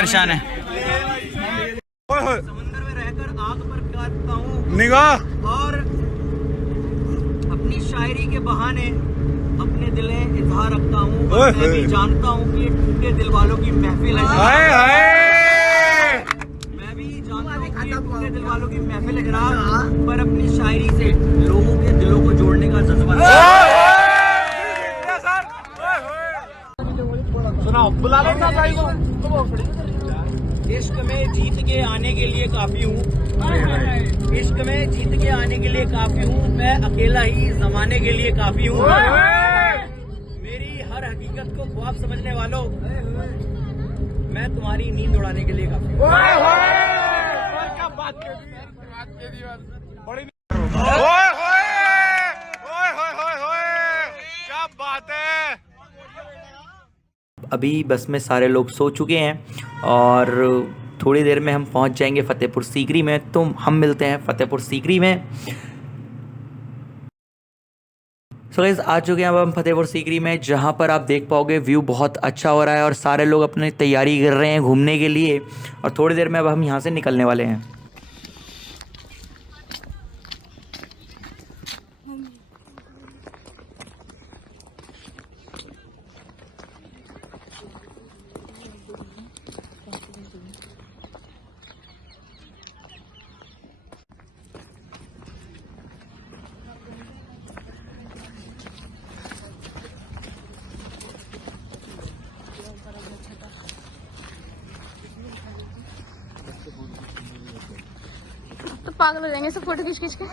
परेशान है। समुद्र में रहकर आग पर काटता हूँ निगाह और अपनी शायरी के बहाने अपने दिल में इजहार रखता हूँ। और मैं भी जानता हूँ कि ये टूटे दिल वालों की महफिल है। मैं भी जानता हूँ कि ये टूटे दिल वालों की महफिल है जनाब, पर अपनी शायरी से लोगों के दिलों को जोड़ने का जज्बा है। बुला लो ना भाई को। इश्क में जीत के आने के लिए काफी हूँ, इश्क में जीत के आने के लिए काफी हूँ, मैं अकेला ही जमाने के लिए काफी हूँ। मेरी हर हकीकत को ख्वाब समझने वालों, मैं तुम्हारी नींद उड़ाने के लिए काफी हूँ। क्या बात है। अभी बस में सारे लोग सो चुके हैं और थोड़ी देर में हम पहुंच जाएंगे फ़तेहपुर सीकरी में। तो हम मिलते हैं फ़तेहपुर सीकरी में। सो गाइस आ चुके हैं अब हम फ़तेहपुर सीकरी में, जहां पर आप देख पाओगे व्यू बहुत अच्छा हो रहा है और सारे लोग अपनी तैयारी कर रहे हैं घूमने के लिए। और थोड़ी देर में अब हम यहां से निकलने वाले हैं। तो पागल हो जाएंगे सब फोटो खींच खींच के।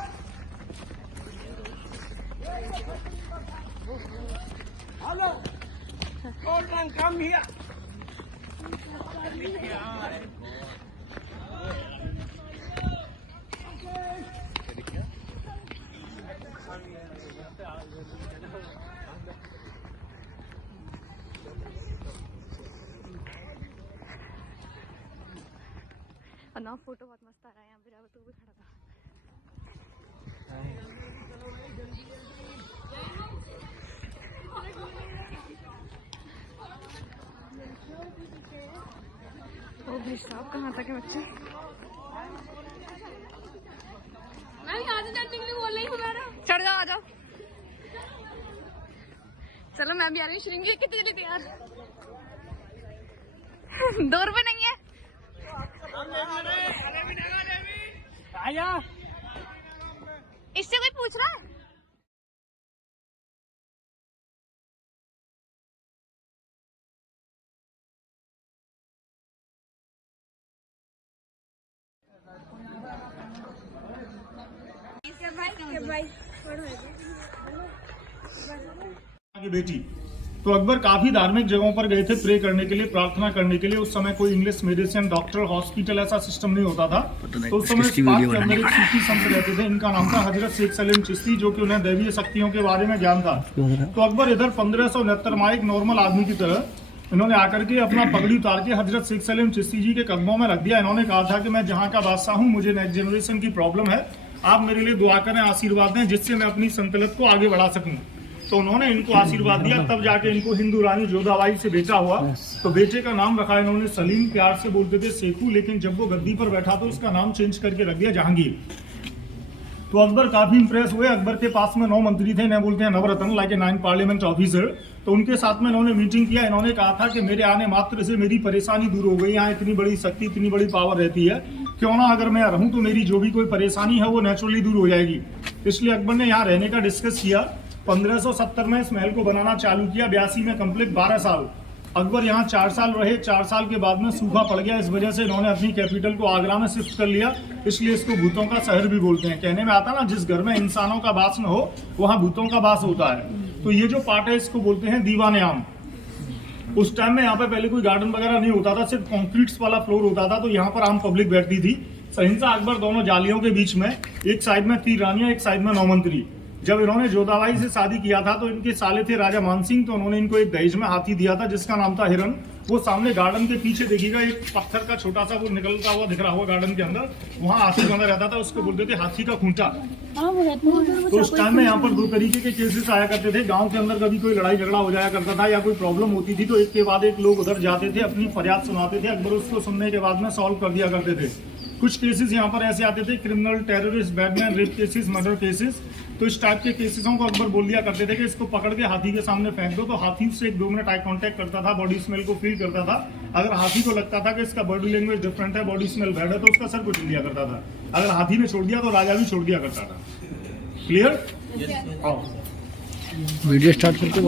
और ना फोटो बहुत मस्त आ रहा है यहाँ पे। तो भी खड़ा था। ओ भाई साहब कहाँ तक है बच्चे। मैं यहाँ से चढ़ने के लिए बोल रही हूँ। चढ़ जाओ, आ जाओ। चलो मैं भी आ रही हूँ। श्रृंगी कितनी जल्दी तैयार। 2 रुपए नहीं है। इससे कोई पूछ रहा है? की बेटी तो अकबर काफी धार्मिक जगहों पर गए थे प्रे करने के लिए, प्रार्थना करने के लिए। उस समय कोई इंग्लिश मेडिसिन, डॉक्टर, हॉस्पिटल ऐसा सिस्टम नहीं होता था। तो उस समय पाक के अंदर एक सूफी संत रहते थे, इनका नाम था हजरत शेख सलीम चिश्ती, जो कि उन्हें दैवीय शक्तियों के बारे में ज्ञान था। तो अकबर इधर 1569 में एक नॉर्मल आदमी की तरह इन्होंने आकर के अपना पगड़ी उतार के हजरत शेख सलीम चिश्ती जी के कदमों में रख दिया। इन्होंने कहा था कि मैं जहाँ का बादशाह हूँ, मुझे नेक्स्ट जनरेशन की प्रॉब्लम है, आप मेरे लिए दुआ करें, आशीर्वाद दें, जिससे मैं अपनी सल्तनत को आगे बढ़ा सकूं। तो उन्होंने इनको आशीर्वाद दिया। तब जाके इनको हिंदू रानी जोधाबाई से बेटा हुआ। तो बेटे का नाम रखा इन्होंने सलीम, प्यार से बोलते थे सेखू, लेकिन जब वो गद्दी पर बैठा तो उसका नाम चेंज करके रख दिया जहांगीर। तो अकबर काफी इंप्रेस हुए। अकबर के पास में 9 मंत्री थे, इन्हें बोलते हैं नवरत्न, लाइक ए 9 पार्लियामेंट ऑफिसर। तो उनके साथ में इन्होंने मीटिंग किया। इन्होंने कहा था कि मेरे आने मात्र से मेरी परेशानी दूर हो गई, यहाँ इतनी बड़ी शक्ति, इतनी बड़ी पावर रहती है, क्यों ना अगर मैं रहूं तो मेरी जो भी कोई परेशानी है वो नेचुरली दूर हो जाएगी। इसलिए अकबर ने यहाँ रहने का डिस्कस किया। 1570 में इस महल को बनाना चालू किया। 82 में कंप्लीट 12 साल अकबर यहाँ 4 साल रहे। 4 साल के बाद में सूखा पड़ गया, इस वजह से इन्होंने अपनी कैपिटल को आगरा में शिफ्ट कर लिया। इसलिए इसको भूतों का शहर भी बोलते हैं। कहने में आता ना, जिस घर में इंसानों का वास न हो वहाँ भूतों का वास होता है। तो ये जो पार्ट है इसको बोलते हैं दीवाने आम। उस टाइम में यहाँ पे पहले कोई गार्डन वगैरह नहीं होता था, सिर्फ कॉन्क्रीट्स वाला फ्लोर होता था। तो यहाँ पर आम पब्लिक बैठती थी। शहंशाह अकबर दोनों जालियों के बीच में, एक साइड में 3 रानियां, एक साइड में 9 मंत्री। जब इन्होंने जोधाबाई से शादी किया था तो इनके साले थे राजा मानसिंह। तो उन्होंने इनको एक दहेज में हाथी दिया था जिसका नाम था हिरन। वो सामने गार्डन के पीछे देखिएगा एक पत्थर का छोटा सा वो निकलता हुआ दिख रहा होगा गार्डन के अंदर, वहाँ हाथी बंधा रहता था, उसको बोलते थे हाथी का खूंटा। तो उस टाइम में यहाँ पर 2 तरीके के केसेस आया करते थे। गांव के अंदर कभी कोई लड़ाई झगड़ा हो जाया करता था या कोई प्रॉब्लम होती थी तो एक के बाद एक लोग उधर जाते थे, अपनी फरियाद सुनाते थे, अकबर उसको सुनने के बाद में सॉल्व कर दिया करते थे। कुछ केसेस यहाँ पर ऐसे आते थे, criminal, terrorist, badman, rape cases, murder cases. तो इस टाइप के केसेसों को अकबर बोल दिया करते थे कि इसको पकड़ के हाथी के सामने फेंक दो। तो हाथी से 1-2 मिनट आई कांटेक्ट करता था, बॉडी स्मेल को फील करता था। अगर हाथी को लगता था कि इसका बॉडी लैंग्वेज डिफरेंट है, बॉडी स्मेल बैड है, तो उसका सर कुचल दिया करता था। अगर हाथी ने छोड़ दिया तो राजा भी छोड़ दिया करता था। क्लियर? वीडियो स्टार्ट करके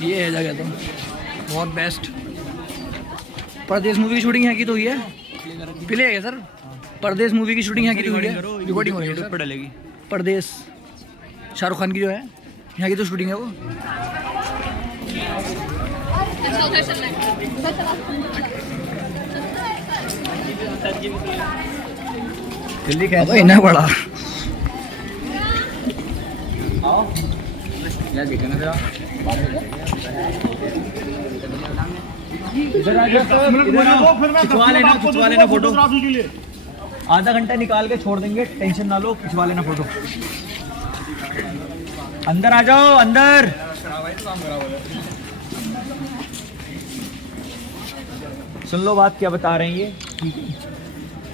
ये है जगह तो बहुत बेस्ट। परदेश मूवी की शूटिंग यहाँ की तो हुई है, प्ले है सर। परदेश मूवी की शूटिंग यहाँ की तो हुई है, रिकॉर्डिंग हो रही है सर। डलेगी परदेश, शाहरुख खान की जो है यहाँ की तो शूटिंग है वो। अच्छा उधर चलना है, उधर चला। दिल्ली का इतना बड़ा यार देखना जरा। खिंचवा लेना फोटो। आधा घंटा निकाल के छोड़ देंगे, टेंशन ना लो, खिंचवा लेना फोटो। अंदर आ जाओ, अंदर। सुन लो बात क्या बता रहे हैं ये।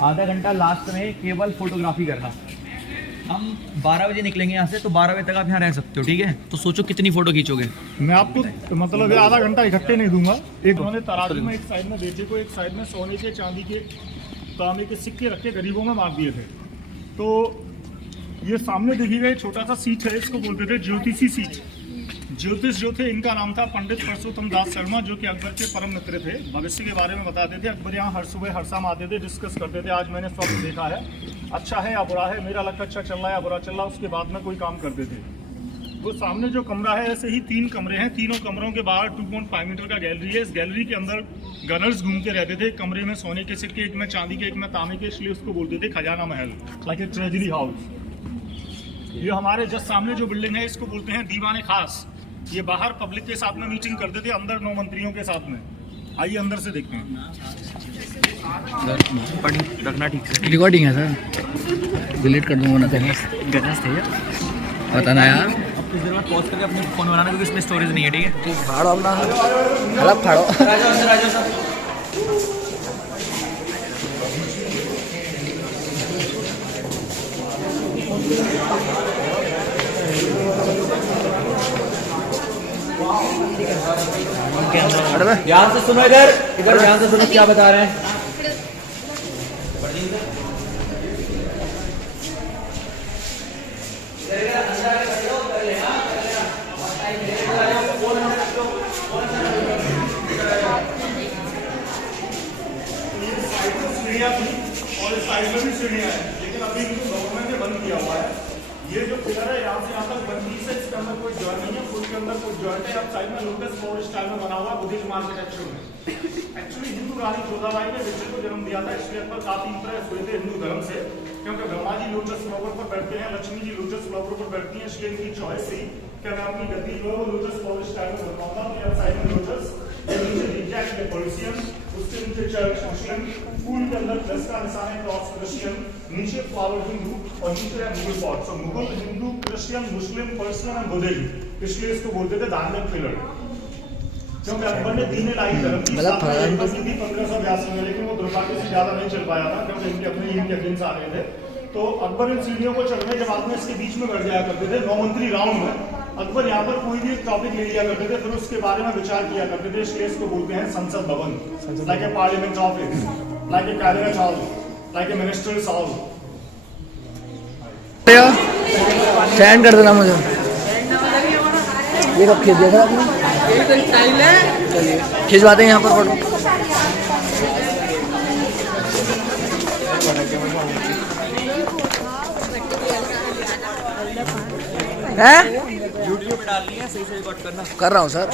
आधा घंटा लास्ट में केवल फोटोग्राफी करना। हम 12 बजे निकलेंगे यहाँ से, तो 12 बजे तक आप यहाँ रह सकते हो, ठीक है? तो सोचो कितनी फोटो खींचोगे। मैं आपको मतलब ये आधा घंटा इकट्ठे नहीं दूंगा। एक उन्होंने तराजू में एक साइड में बेटे को, एक साइड में सोने के, चांदी के, तांबे के सिक्के रख के गरीबों में मार दिए थे। तो ये सामने देखिएगा एक छोटा सा सीट है, इसको बोलते थे ज्योतिषी सीट। ज्योतिष जो थे इनका नाम था पंडित परसोत्तम दास शर्मा, जो कि अकबर के परम मित्र थे। भविष्य के बारे में बताते थे। अकबर यहाँ हर सुबह हर शाम आते थे, डिस्कस करते थे, आज मैंने स्वप्न देखा है, अच्छा है या बुरा है, मेरा लक अच्छा चल रहा है या बुरा चल रहा है। उसके बाद में कोई काम करते थे। वो सामने जो कमरा है, ऐसे ही 3 कमरे हैं। तीनों कमरों के बाहर 2.5 मीटर का गैलरी है। इस गैलरी के अंदर गनर्स घूमते रहते थे। कमरे में सोने के सिक्के, एक में चांदी के, एक में तांबे के, इसलिए उसको बोलते थे खजाना महल, लाइक ए ट्रेजरी हाउस। ये हमारे जस्ट सामने जो बिल्डिंग है, इसको बोलते हैं दीवाने खास। ये बाहर पब्लिक के साथ में मीटिंग करते थे, अंदर 9 मंत्रियों के साथ में। आइए अंदर से देखते हैं। रखना ठीक से। रिकॉर्डिंग है सर, डिलीट कर दूंगा ना। गणेश थे बताना यार, कुछ देर बाद पॉज करके अपने फोन बनाना, क्योंकि इसमें स्टोरेज नहीं है, ठीक है? फाड़ो अपना हलक फाड़ो। राजा साहब ध्यान से सुनो, इधर ध्यान से सुनो क्या बता रहे हैं। सीढ़ियाँ थी और इस साइड में भी सीढ़ियाँ हैं, लेकिन अभी इनको गवर्नमेंट ने बंद किया हुआ है। ये जो पिलर है यहाँ से यहाँ तक बंदी से, इसके अंदर कोई जॉइंट नहीं है, पुल के अंदर कोई जॉइंट है। अब साइड में लोटस फ्लावर स्टाइल में बना हुआ है बुद्धिज्म आर्किटेक्चर में। एक्चुअली हिंदू रानी जोधाबाई ने विष्णु को जन्म दिया था, इसलिए अकबर काफी इंप्रेस हुए थे हिंदू धर्म से, क्योंकि ब्रह्मा जी लोटस फ्लावर पर बैठते हैं, लक्ष्मी जी लोटस फ्लावर पर बैठती हैं, इसलिए इनकी चॉइस थी कि मैं अपनी गद्दी जो है वो लोटस फ्लावर स्टाइल में बनवाऊंगा। मेरा साइड में लोटस, पर्शियन, उसके नीचे चर्च मुस्लिम, फूल के अंदर प्लस का निशान है, क्रॉस क्रिश्चियन, नीचे फ्लावर हिंदू और नीचे है मुगल पॉट। सो मुगल, हिंदू, क्रिश्चियन, मुस्लिम, पर्शियन और बुद्धिज्म, इसलिए इसको बोलते थे धार्मिक पिलर। क्योंकि अकबर ने 3 लाइन धर्म की स्थापना 1582 में, लेकिन वो दुर्भाग्य से ज्यादा नहीं चल पाया था, क्योंकि इनके अपने इनके अगेंस्ट आ रहे थे। तो अकबर इन सीढ़ियों को चढ़ने के बाद में इसके बीच में बैठ जाया करते थे 9 मंत्री राउंड में। अकबर यहाँ पर कोई भी एक टॉपिक ले लिया करते थे, फिर उसके बारे में विचार किया करते थे, इसलिए इसको बोलते हैं संसद भवन, like a parliament office, like a cabinet hall, like a ministers hall. Stand कर देना मुझे। ये कब खींच दिया था आपने? चलिए खिंचवाते हैं यहाँ पर फोटो। है वीडियो में डालनी है, सही से रिकॉर्ड करना। कर रहा हूँ सर।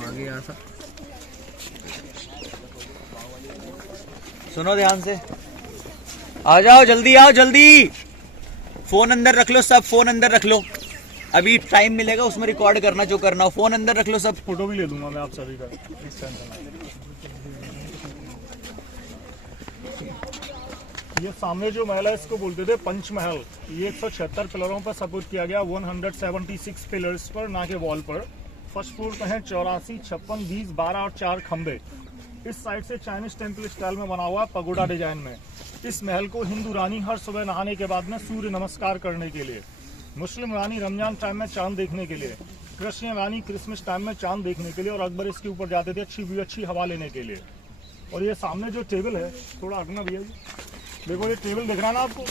आगे यार सर सुनो ध्यान से, आ जाओ जल्दी, आओ जल्दी। फोन अंदर रख लो सब, फोन अंदर रख लो, अभी टाइम मिलेगा उसमें रिकॉर्ड करना जो करना हो। फोन अंदर रख लो सब। फोटो भी ले दूंगा मैं आप सभी का। ये सामने जो महल है इसको बोलते थे पंचमहल। ये 176 पिलरों पर सपोर्ट किया गया, 176 पिलर्स पर, ना के वॉल पर। फर्स्ट फ्लोर पे है 84, 56, 20, 12 और 4 खंबे। इस साइड से चाइनीज टेम्पल स्टाइल में बना हुआ पगोडा डिजाइन में। इस महल को हिंदू रानी हर सुबह नहाने के बाद में सूर्य नमस्कार करने के लिए, मुस्लिम रानी रमजान टाइम में चांद देखने के लिए, क्रिश्चियन रानी क्रिसमस टाइम में चांद देखने के लिए, और अकबर इसके ऊपर जाते थे अच्छी हवा लेने के लिए। और ये सामने जो टेबल है, थोड़ा हटना भैया जी, देखो ये टेबल दिख रहा है ना आपको,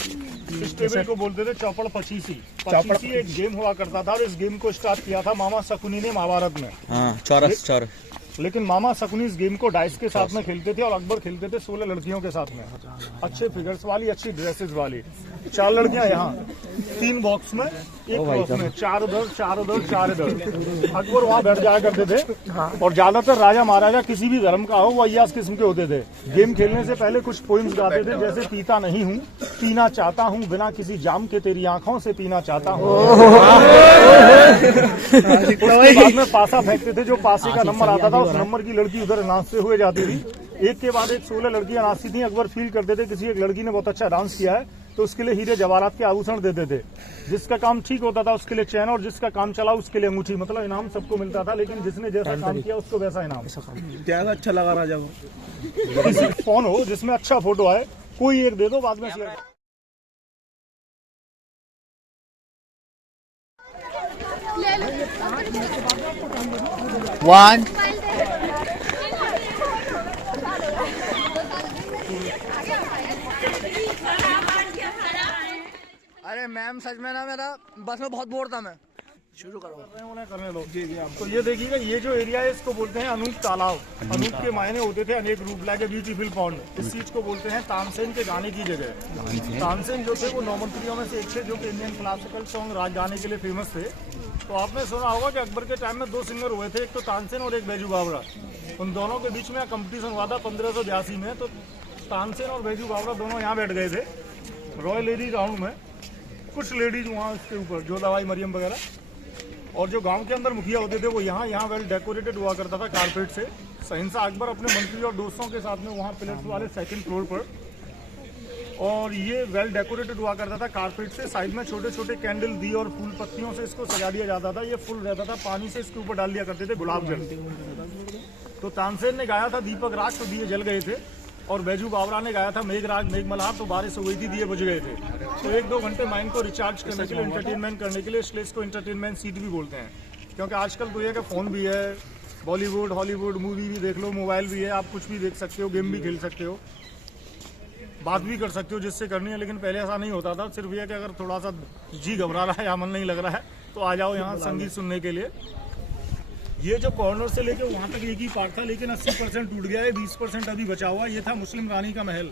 इस टेबल को बोलते थे चौपड़ पचीसी। पचीसी एक गेम हुआ करता था और इस गेम को स्टार्ट किया था मामा शकुनी ने महाभारत में। हाँ, चौरस। लेकिन मामा शकुनी इस गेम को डाइस के साथ में खेलते थे और अकबर खेलते थे 16 लड़कियों के साथ में, अच्छे फिगर्स वाली, अच्छी ड्रेसेस वाली। 4 लड़कियां यहाँ, 3 बॉक्स में, एक बॉक्स में, 4 उधर 4 उधर 4 इधर। अकबर वहाँ बैठ जाया करते थे। और ज्यादातर राजा महाराजा किसी भी धर्म का हो वो अय्यास किस्म के होते थे। गेम खेलने से पहले कुछ पोइम्स गाते थे, जैसे पीता नहीं हूँ, पीना चाहता हूँ, बिना किसी जाम के तेरी आंखों से पीना चाहता हूँ। उसके बाद में पासा फेंकते थे, जो पासे का नंबर आता था उस नंबर की लड़की उधर नाचते हुए जाती थी। एक के बाद एक 16 लड़कियां नाचती थी। अकबर फील करते थे किसी एक लड़की ने बहुत अच्छा डांस किया है तो उसके लिए हीरे जवाहरात के आभूषण देते थे। जिसका काम ठीक होता था उसके लिए चैन, और जिसका काम चला उसके लिए अंगूठी। मतलब इनाम सबको मिलता था, लेकिन जिसने जैसा काम किया उसको वैसा इनाम। ज्यादा अच्छा लगा राजा को। किसी फोन हो जिसमें अच्छा फोटो आए, कोई एक दे दो, बाद में शेयर। वन अरे मैम सच में ना मेरा बस में बहुत बोर था मैं। शुरू करो। करने लो। तो ये देखिएगा, ये जो एरिया है इसको बोलते हैं अनूप तालाब। अनूप के मायने होते थे अनेक रूप, लाइक ए ब्यूटीफुल पॉन्ड। इस चीज को बोलते हैं तानसेन के गाने की जगह। तानसेन जो थे वो 9 मंत्रियों में से एक थे जो कि इंडियन क्लासिकल सॉन्ग राज गाने के लिए फेमस थे। तो आपने सुना होगा कि अकबर के टाइम में 2 सिंगर हुए थे, एक तो तानसेन और एक बैजू बावरा। उन दोनों के बीच में कंपटीशन हुआ था 1582 में। तो तानसेन और बैजू बावरा दोनों यहाँ बैठ गए थे रॉयल लेडीज राउंड में। कुछ लेडीज वहाँ उसके ऊपर, जो दवाई मरियम वगैरह, और जो गांव के अंदर मुखिया होते थे वो यहाँ वेल डेकोरेटेड हुआ करता था कारपेट से। शहंशाह अकबर अपने मंत्री और दोस्तों के साथ में वहाँ पिलर्स वाले 2nd फ्लोर पर, और ये वेल डेकोरेटेड हुआ करता था कारपेट से। साइड में छोटे छोटे कैंडल दिए और फूल पत्तियों से इसको सजा दिया जाता था। ये फुल रहता था, पानी से इसके ऊपर डाल दिया करते थे गुलाब जल। तो तानसेन ने गाया था दीपक राग, तो दिए जल गए थे। और बैजू बावरा ने गाया था मेघराग मेघमल्हार, तो बारिश हो गई थी, दिए बुझ गए थे। तो 1-2 घंटे माइंड को रिचार्ज करने के लिए, एंटरटेनमेंट करने के लिए, इसलिए इसको एंटरटेनमेंट सीट भी बोलते हैं। क्योंकि आजकल तो ये कि फ़ोन भी है, बॉलीवुड हॉलीवुड मूवी भी देख लो, मोबाइल भी है, आप कुछ भी देख सकते हो, गेम भी खेल सकते हो, बात भी कर सकते हो जिससे करनी है। लेकिन पहले ऐसा नहीं होता था। सिर्फ ये कि अगर थोड़ा सा जी घबरा रहा है या मन नहीं लग रहा है तो आ जाओ यहाँ संगीत सुनने के लिए। ये जो कॉर्नर से लेके वहाँ तक एक ही पार्ट था, लेकिन 80% टूट गया है, 20% अभी बचा हुआ है। ये था मुस्लिम रानी का महल।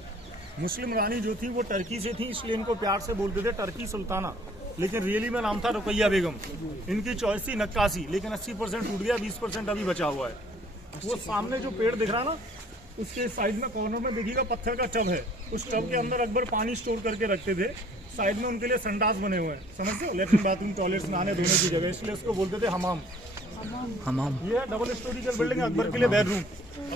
मुस्लिम रानी जो थी वो टर्की से थी, इसलिए इनको प्यार से बोलते थे टर्की सुल्ताना, लेकिन रियली में नाम था रुकैया बेगम। इनकी चॉइस थी नक्काशी, लेकिन 80% टूट गया, 20% अभी बचा हुआ है। वो सामने जो पेड़ दिख रहा ना, उसके साइड में कॉर्नर में देखिएगा पत्थर का टब है। उस टब के अंदर अकबर पानी स्टोर करके रखते थे। साइड में उनके लिए संडास बने हुए हैं, समझते हो, लेट्रिन बाथरूम टॉयलेट्स नहाने धोने की जगह, इसलिए उसको बोलते थे हमाम। ये डबल स्टोरी बिल्डिंग अकबर के लिए बेडरूम।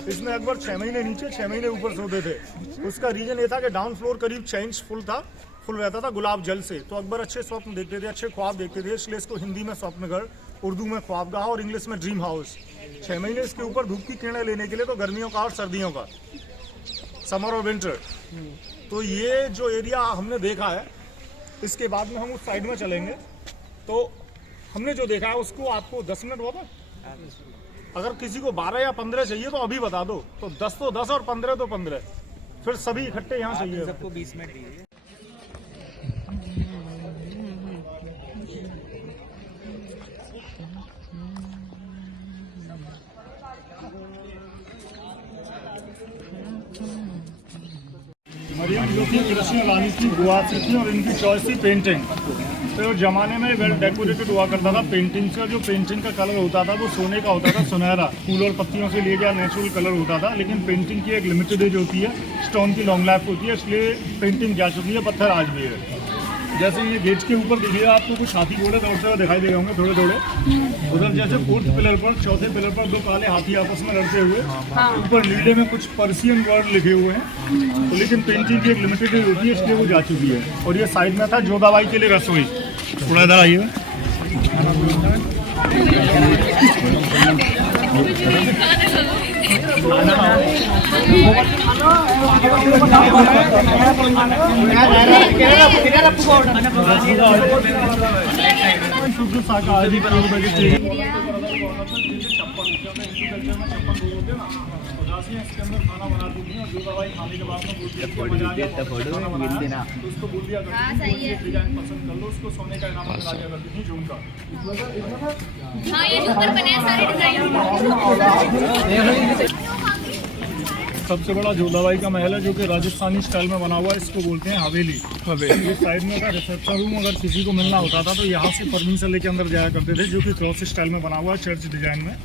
इसमें अकबर 6 महीने नीचे 6 महीने ऊपर सोते थे। उसका रीजन ये था कि डाउन फ्लोर करीब 6 इंच फुल रहता था गुलाब जल से। तो अकबर अच्छे स्वप्न देखते थे, अच्छे ख्वाब देखते थे, इसलिए इसको हिंदी में स्वप्न घर, उर्दू में ख्वाबगाह और इंग्लिश में ड्रीम हाउस। 6 महीने इसके ऊपर धूप की किरणें लेने के लिए, तो गर्मियों का और सर्दियों का, समर और विंटर। तो ये जो एरिया हमने देखा है, इसके बाद में हम उस साइड में चलेंगे। तो हमने जो देखा है उसको आपको 10 मिनट हुआ था। अगर किसी को 12 या 15 चाहिए तो अभी बता दो, तो 10 तो 10 और 15 तो 15, फिर सभी इकट्ठे यहाँ चाहिए। सबको 20 मिनट दीजिए। जो थी कृष्ण रानी की बुआ से थी और इनकी चॉइस थी पेंटिंग। तो जमाने में वेल डेकोरेटेड हुआ करता था पेंटिंग से, और जो पेंटिंग का कलर होता था वो सोने का होता था, सुनहरा, फूल और पत्तियों से ले गया नेचुरल कलर होता था। लेकिन पेंटिंग की एक लिमिटेड एज होती है, स्टोन की लॉन्ग लाइफ होती है, इसलिए पेंटिंग जा चुकी है, पत्थर आज भी है। जैसे ये गेट के ऊपर देखिए आपको कुछ हाथी घोड़े दौड़ते हुए दिखाई दे रहे होंगे थोड़े थोड़े। उधर जैसे 4th पिलर पर, 4थे पिलर पर 2 काले हाथी आपस में लड़ते हुए, ऊपर नीले में कुछ पर्शियन वर्ड लिखे हुए हैं। तो लेकिन पेंटिंग की एक लिमिटेड एज होती है, इसलिए वो जा चुकी है। और ये साइड में था जोधाबाई के लिए रसोई। थोड़ा इधर आइए। शुद्ध शाकाहारी इसके अंदर खाना बनाती थी, और जो दवाई खाने के बाद में बोलती है तो उसको बोल दिया डिजाइन पसंद कर लो, उसको सोने का इनाम दिला दिया करती थी झुमका। हाँ, ये जो ऊपर बने हैं सारे डिजाइन। सबसे बड़ा जोधाबाई का महल है जो कि राजस्थानी स्टाइल में बना हुआ है, इसको बोलते हैं हवेली। इस साइड में का रिसेप्शन रूम, अगर किसी को मिलना होता था तो यहाँ से परमिशन लेके अंदर जाया करते थे, जो कि क्रॉस स्टाइल में बना हुआ है, चर्च डिजाइन में।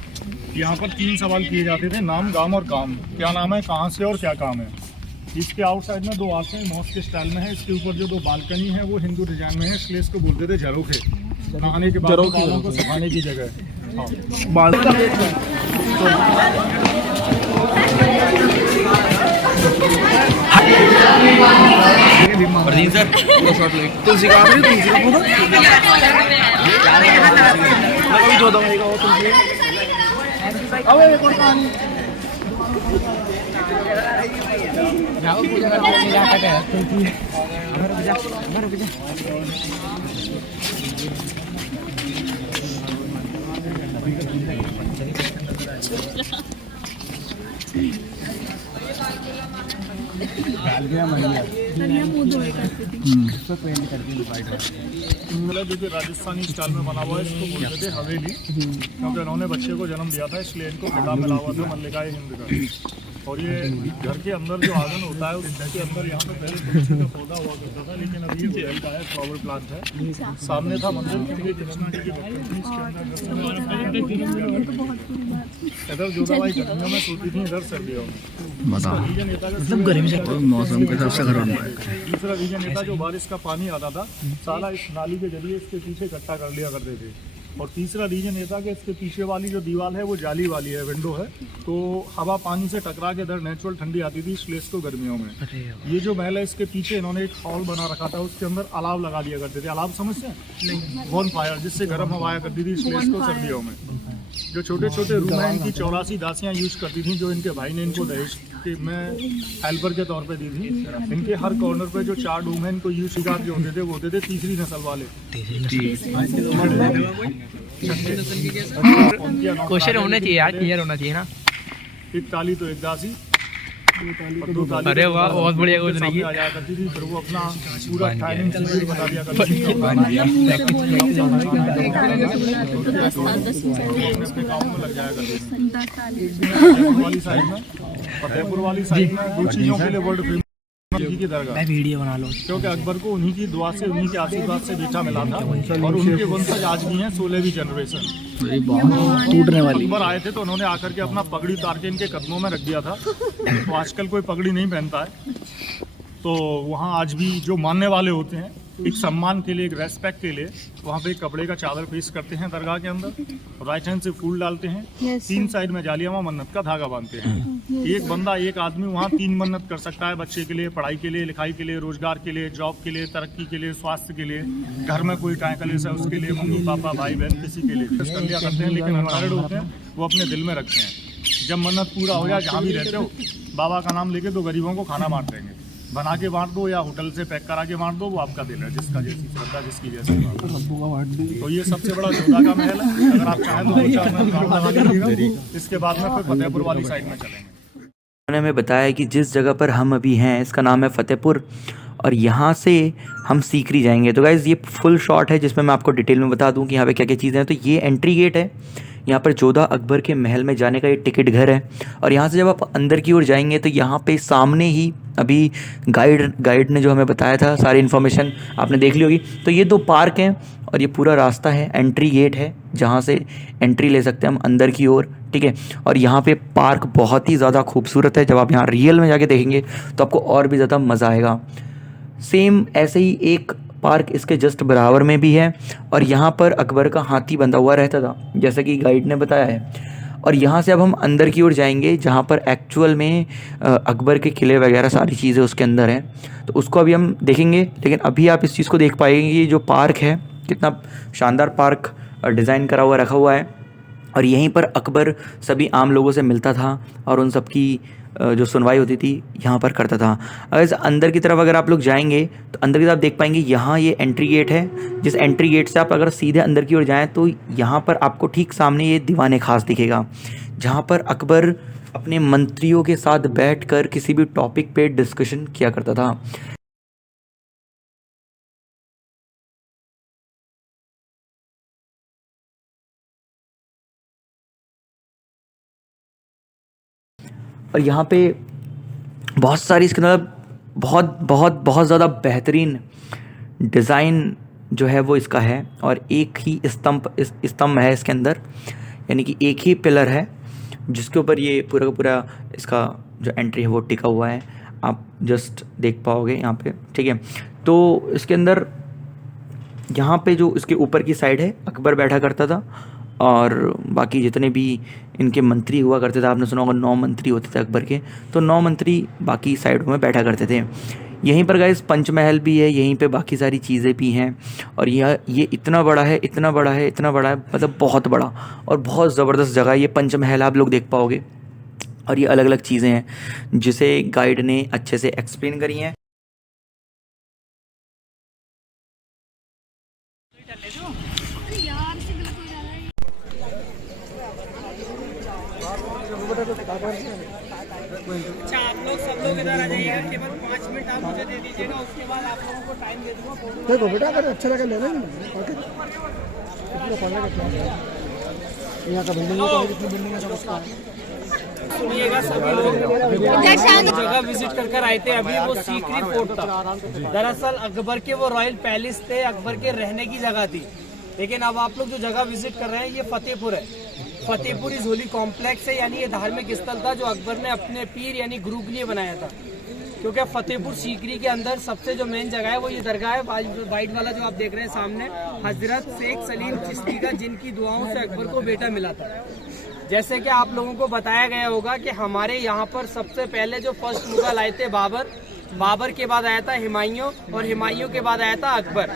यहाँ पर 3 सवाल किए जाते थे, नाम, गाम और काम। क्या नाम है, कहाँ से और क्या काम है। इसके आउटसाइड में 2 आंखें मॉस्क स्टाइल में है। इसके ऊपर जो 2 बालकनी है वो हिंदू डिजाइन में है, इसलिए इसको बोलते थे झरोखे। नहाने के बाद बालों को सुखाने की जगह है। तुलसी का जो कि राजस्थानी स्टाइल में बना हुआ है, इसको बोलते थे हवेली, क्योंकि उन्होंने बच्चे को जन्म दिया था, इसलिए इनको खिताब मिला हुआ था मल्लिकाए हिंद का। और ये घर के अंदर जो आंगन होता है उसके अंदर यहाँ पे पहले तुलसी का पौधा हुआ करता था, लेकिन अभी ये बेल का है, फ्लावर प्लांट है। सामने था मंदिर, क्योंकि कृष्णा जी की भक्ति थी, इसके अंदर इधर जोधाबाई गर्मियों में सोती थी, इधर सर्दियों में। मतलब गर्मी से मौसम के हिसाब से घर बनना है। दूसरा रीजन ये था, जो बारिश का पानी आता था सारा इस नाली के जरिए इसके पीछे इकट्ठा कर लिया करते थे। और तीसरा रीजन ये था कि इसके पीछे वाली जो दीवार है वो जाली वाली है, विंडो है, तो हवा पानी से टकरा के इधर नेचुरल ठंडी आती थी, इसलिए इसको गर्मियों में। ये जो महल है इसके पीछे इन्होंने एक हॉल बना रखा था, उसके अंदर अलाव लगा दिया करते थे। अलाव समझते हैं, बॉन फायर, जिससे गर्म हवा आया करती थी, इसलिए इसको सर्दियों में। जो छोटे छोटे रूम हैं इनकी 84 दासियाँ यूज करती थी, जो इनके भाई ने इनको दहेज में हेल्पर के तौर पे दी थी। इनके हर कॉर्नर पे जो 4 रूम है इनको यूज शिकार जो होते थे वो होते थे तीसरी नस्ल वाले। क्वेश्चन होने चाहिए यार, क्लियर होना चाहिए ना। एक ताली तो एक दासी, अरे वाह, बहुत बढ़िया क्वेश्चन है ये। आ जाया करती थी, फिर वो अपना पूरा टाइमिंग शेड्यूल बता दिया करती थी। अपने काम में लग जाया करती थी। वाली साइड में, फतेहपुर वाली साइड में 2 चीजों के लिए वर्ल्ड फेमस की दरगाह, वीडियो बना लो, क्योंकि अकबर को उन्हीं की दुआ से, उन्हीं के आशीर्वाद से बेटा मिला था, और उनके वंशज आज भी हैं, 16वीं जनरेशन। टूटने वाली। अकबर आए थे तो उन्होंने आकर के अपना पगड़ी उतार के इनके कदमों में रख दिया था। तो आजकल कोई पगड़ी नहीं पहनता है, तो वहाँ आज भी जो मानने वाले होते हैं एक सम्मान के लिए, एक रेस्पेक्ट के लिए, वहाँ पे एक कपड़े का चादर पेश करते हैं दरगाह के अंदर, राइट हैंड से फूल डालते हैं, 3 साइड में जालियाँ मन्नत का धागा बांधते हैं। एक बंदा, एक आदमी वहाँ 3 मन्नत कर सकता है, बच्चे के लिए, पढ़ाई के लिए, लिखाई के लिए, रोजगार के लिए, जॉब के लिए, तरक्की के लिए, स्वास्थ्य के लिए, घर में कोई काय कलेश है उसके लिए, मम्मी पापा भाई बहन किसी के लिए कर लिया करते हैं। लेकिन अनमैरिड होते हैं वो अपने दिल में रखते हैं, जब मन्नत पूरा हो जाए, जहाँ भी रहते हो, बाबा का नाम लेके 2 गरीबों को खाना बांट देंगे, बना के बांट दो या होटल से पैक करा के बांट दो, वो आपका दिल है, जिसका जैसी श्रद्धा, जिसकी जैसी बात। तो ये सबसे बड़ा जोधा का महल है। अगर आप चाहें तो 2-4 मिनट काम लगा दीजिएगा, इसके बाद में फिर फतेहपुर वाली साइड में चलेंगे। उन्होंने हमें बताया कि जिस जगह पर हम अभी हैं इसका नाम है फतेहपुर, और यहाँ से हम सीकरी जाएंगे। तो गाइज़ ये फुल शॉट है जिसमें मैं आपको डिटेल में बता दूँ कि यहाँ पे क्या क्या चीज़ें हैं। तो ये एंट्री गेट है, यहाँ पर जोधा अकबर के महल में जाने का ये टिकट घर है। और यहाँ से जब आप अंदर की ओर जाएंगे तो यहाँ पे सामने ही अभी गाइड ने जो हमें बताया था सारी इन्फॉर्मेशन आपने देख ली होगी। तो ये 2 पार्क हैं और ये पूरा रास्ता है, एंट्री गेट है जहाँ से एंट्री ले सकते हैं हम अंदर की ओर, ठीक है। और यहाँ पे पार्क बहुत ही ज़्यादा खूबसूरत है, जब आप यहाँ रियल में जाके देखेंगे तो आपको और भी ज़्यादा मज़ा आएगा। सेम ऐसे ही एक पार्क इसके जस्ट बराबर में भी है और यहाँ पर अकबर का हाथी बंधा हुआ रहता था, जैसा कि गाइड ने बताया है। और यहाँ से अब हम अंदर की ओर जाएंगे जहाँ पर एक्चुअल में अकबर के किले वगैरह सारी चीज़ें उसके अंदर हैं, तो उसको अभी हम देखेंगे। लेकिन अभी आप इस चीज़ को देख पाएंगे, ये जो पार्क है कितना शानदार पार्क डिज़ाइन करा हुआ रखा हुआ है। और यहीं पर अकबर सभी आम लोगों से मिलता था और उन सब की जो सुनवाई होती थी यहाँ पर करता था। अगर अंदर की तरफ अगर आप लोग जाएंगे तो अंदर की तरफ देख पाएंगे यहाँ ये एंट्री गेट है। जिस एंट्री गेट से आप अगर सीधे अंदर की ओर जाएं तो यहाँ पर आपको ठीक सामने ये दीवान खास दिखेगा, जहाँ पर अकबर अपने मंत्रियों के साथ बैठकर किसी भी टॉपिक पे डिस्कशन किया करता था। और यहाँ पे बहुत सारी इसके अंदर बहुत ज़्यादा बेहतरीन डिज़ाइन जो है वो इसका है। और एक ही स्तंभ है इसके अंदर, यानी कि एक ही पिलर है जिसके ऊपर ये पूरा का पूरा इसका जो एंट्री है वो टिका हुआ है। आप जस्ट देख पाओगे यहाँ पे, ठीक है। तो इसके अंदर यहाँ पे जो इसके ऊपर की साइड है अकबर बैठा करता था और बाकी जितने भी इनके मंत्री हुआ करते थे, आपने सुना होगा 9 मंत्री होते थे अकबर के, तो 9 मंत्री बाकी साइडों में बैठा करते थे। यहीं पर गाइस पंचमहल भी है, यहीं पे बाकी सारी चीज़ें भी हैं। और ये इतना बड़ा है, मतलब बहुत बड़ा और बहुत ज़बरदस्त जगह है ये पंचमहल, आप लोग देख पाओगे। और ये अलग अलग चीज़ें हैं जिसे गाइड ने अच्छे से एक्सप्लेन करी हैं। अच्छा, आप लोग सब लोग इधर आ जाइएगा, केवल 5 मिनट आप मुझे दे दीजिएगा, उसके बाद आप लोगों को टाइम दे दूंगा। देखो बेटा, अगर अच्छा लगा लेना यहाँ का बिल्डिंग है, जितनी बिल्डिंग है सब उसका है। सुनिएगा सभी लोग, जगह विजिट कर आए थे अभी, वो सीकरी फोर्ट था। दरअसल अकबर के वो रॉयल पैलेस थे, अकबर के रहने की जगह थी। लेकिन अब आप लोग जो जगह विजिट कर रहे हैं ये फतेहपुर है। फतेहपुर इस होली कॉम्प्लेक्स है, यानी ये धार्मिक स्थल था जो अकबर ने अपने पीर यानी गुरु के लिए बनाया था। क्योंकि फतेहपुर सीकरी के अंदर सबसे जो मेन जगह है वो ये दरगाह है, वाइट वाला जो आप देख रहे हैं सामने, हजरत शेख सलीम चिश्ती का, जिनकी दुआओं से अकबर को बेटा मिला था। जैसे कि आप लोगों को बताया गया होगा कि हमारे यहाँ पर सबसे पहले जो फर्स्ट मुगल आए थे बाबर के बाद आया था हुमायूं, और हुमायूं के बाद आया था अकबर।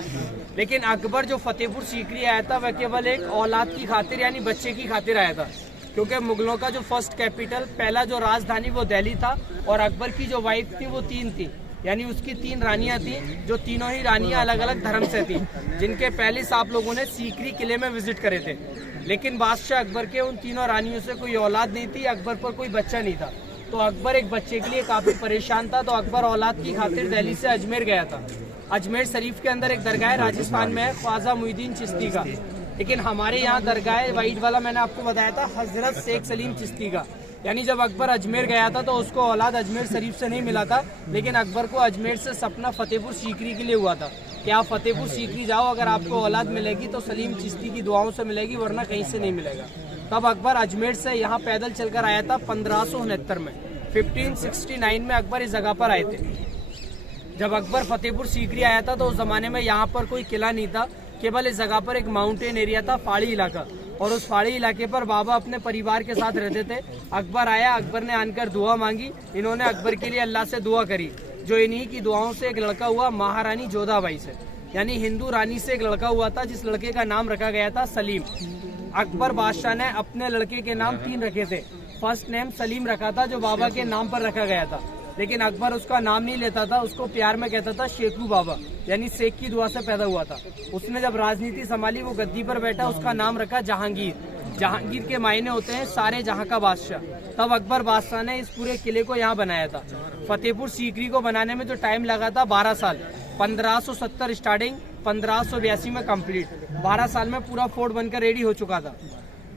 लेकिन अकबर जो फतेहपुर सीकरी आया था वह केवल एक औलाद की खातिर यानी बच्चे की खातिर आया था। क्योंकि मुगलों का जो फर्स्ट कैपिटल, पहला जो राजधानी वो दिल्ली था, और अकबर की जो वाइफ थी वो 3 थी, यानी उसकी 3 रानियां थी, जो तीनों ही रानियां अलग अलग धर्म से थी, जिनके पैलेस आप लोगों ने सीकरी किले में विजिट करे थे। लेकिन बादशाह अकबर के उन तीनों रानियों से कोई औलाद नहीं थी, अकबर पर कोई बच्चा नहीं था। तो अकबर एक बच्चे के लिए काफी परेशान था, तो अकबर औलाद की खातिर दिल्ली से अजमेर गया था। अजमेर शरीफ के अंदर एक दरगाह है, राजस्थान में है, ख्वाजा मुईनुद्दीन चिश्ती का। लेकिन हमारे यहाँ दरगाह है, वाइट वाला मैंने आपको बताया था, हजरत शेख सलीम चिश्ती का। यानी जब अकबर अजमेर गया था तो उसको औलाद अजमेर शरीफ से नहीं मिला था, लेकिन अकबर को अजमेर से सपना फतेहपुर सीकरी के लिए हुआ था कि आप फतेहपुर सीकरी जाओ, अगर आपको औलाद मिलेगी तो सलीम चिश्ती की दुआओं से मिलेगी, वरना कहीं से नहीं मिलेगा। तब अकबर अजमेर से यहाँ पैदल चलकर आया था 1569 में। 1569 में अकबर इस जगह पर आए थे। जब अकबर फतेहपुर सीकरी आया था तो उस जमाने में यहाँ पर कोई किला नहीं था, केवल इस जगह पर एक माउंटेन एरिया था, पहाड़ी इलाका। और उस पहाड़ी इलाके पर बाबा अपने परिवार के साथ रहते थे। अकबर आया, अकबर ने आकर दुआ मांगी, इन्होंने अकबर के लिए अल्लाह से दुआ करी, जो इन्हीं की दुआओं से एक लड़का हुआ महारानी जोधाबाई से, यानी हिंदू रानी से एक लड़का हुआ था, जिस लड़के का नाम रखा गया था सलीम। अकबर बादशाह ने अपने लड़के के नाम 3 रखे थे। फर्स्ट नेम सलीम रखा था, जो बाबा के नाम पर रखा गया था, लेकिन अकबर उसका नाम नहीं लेता था, उसको प्यार में कहता था शेखू बाबा, यानी शेख की दुआ से पैदा हुआ था। उसने जब राजनीति संभाली, वो गद्दी पर बैठा, उसका नाम रखा जहांगीर। जहांगीर के मायने होते हैं सारे जहां का बादशाह। तब अकबर बादशाह ने इस पूरे किले को यहाँ बनाया था। फतेहपुर सीकरी को बनाने में जो टाइम लगा था 12 साल, 1570 स्टार्टिंग, 1582 में कंप्लीट। 12 साल में पूरा फोर्ट बनकर रेडी हो चुका था।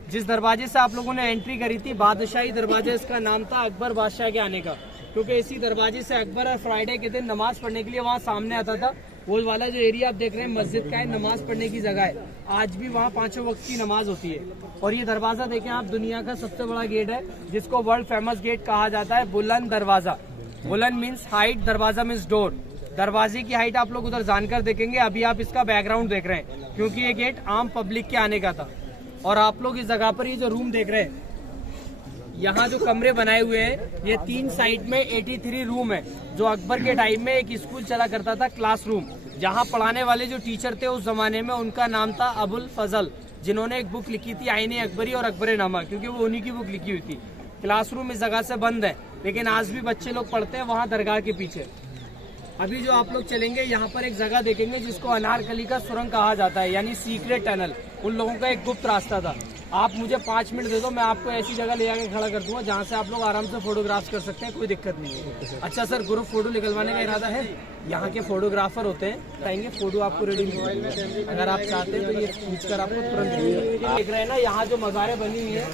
जिस दरवाजे से आप लोगों ने एंट्री करी थी, बादशाही दरवाजा इसका नाम था, अकबर बादशाह के आने का, क्योंकि इसी दरवाजे से अकबर और फ्राइडे के दिन नमाज पढ़ने के लिए वहाँ सामने आता था। वो वाला जो एरिया आप देख रहे हैं मस्जिद का है, नमाज पढ़ने की जगह है। आज भी वहाँ 5 वक्त की नमाज होती है। और ये दरवाजा देखें आप, दुनिया का सबसे बड़ा गेट है, जिसको वर्ल्ड फेमस गेट कहा जाता है, बुलंद दरवाजा। बुलंद मीन्स हाइट, दरवाजा मीन्स डोर। दरवाजे की हाइट आप लोग उधर जानकर देखेंगे। अभी आप इसका बैकग्राउंड देख रहे हैं, क्योंकि ये गेट आम पब्लिक के आने का था। और आप लोग इस जगह पर ये जो रूम देख रहे हैं, यहाँ जो कमरे बनाए हुए हैं, ये 3 साइड में 83 रूम है। जो अकबर के टाइम में एक स्कूल चला करता था, क्लासरूम, जहाँ पढ़ाने वाले जो टीचर थे उस जमाने में, उनका नाम था अबुल फजल, जिन्होंने एक बुक लिखी थी आईने अकबरी और अकबर नामा, क्योंकि वो उन्हीं की बुक लिखी हुई थी। क्लासरूम इस जगह से बंद है, लेकिन आज भी बच्चे लोग पढ़ते हैं वहाँ दरगाह के पीछे। अभी जो आप लोग चलेंगे, यहाँ पर एक जगह देखेंगे जिसको अनारकली का सुरंग कहा जाता है, यानी सीक्रेट टनल। उन लोगों का एक गुप्त रास्ता था। आप मुझे 5 मिनट दे दो, मैं आपको ऐसी जगह ले जाकर खड़ा कर दूंगा जहाँ से आप लोग आराम से फोटोग्राफ्स कर सकते हैं, कोई दिक्कत नहीं है। अच्छा सर, ग्रुप फोटो निकलवाने का इरादा है? यहाँ के फोटोग्राफर होते हैं, कहेंगे फोटो आपको रेडी मोबाइल में, अगर आप चाहते हैं तो ये खींचकर आपको तुरंत देख रहे हैं ना। यहाँ जो मज़ारें बनी हुई है,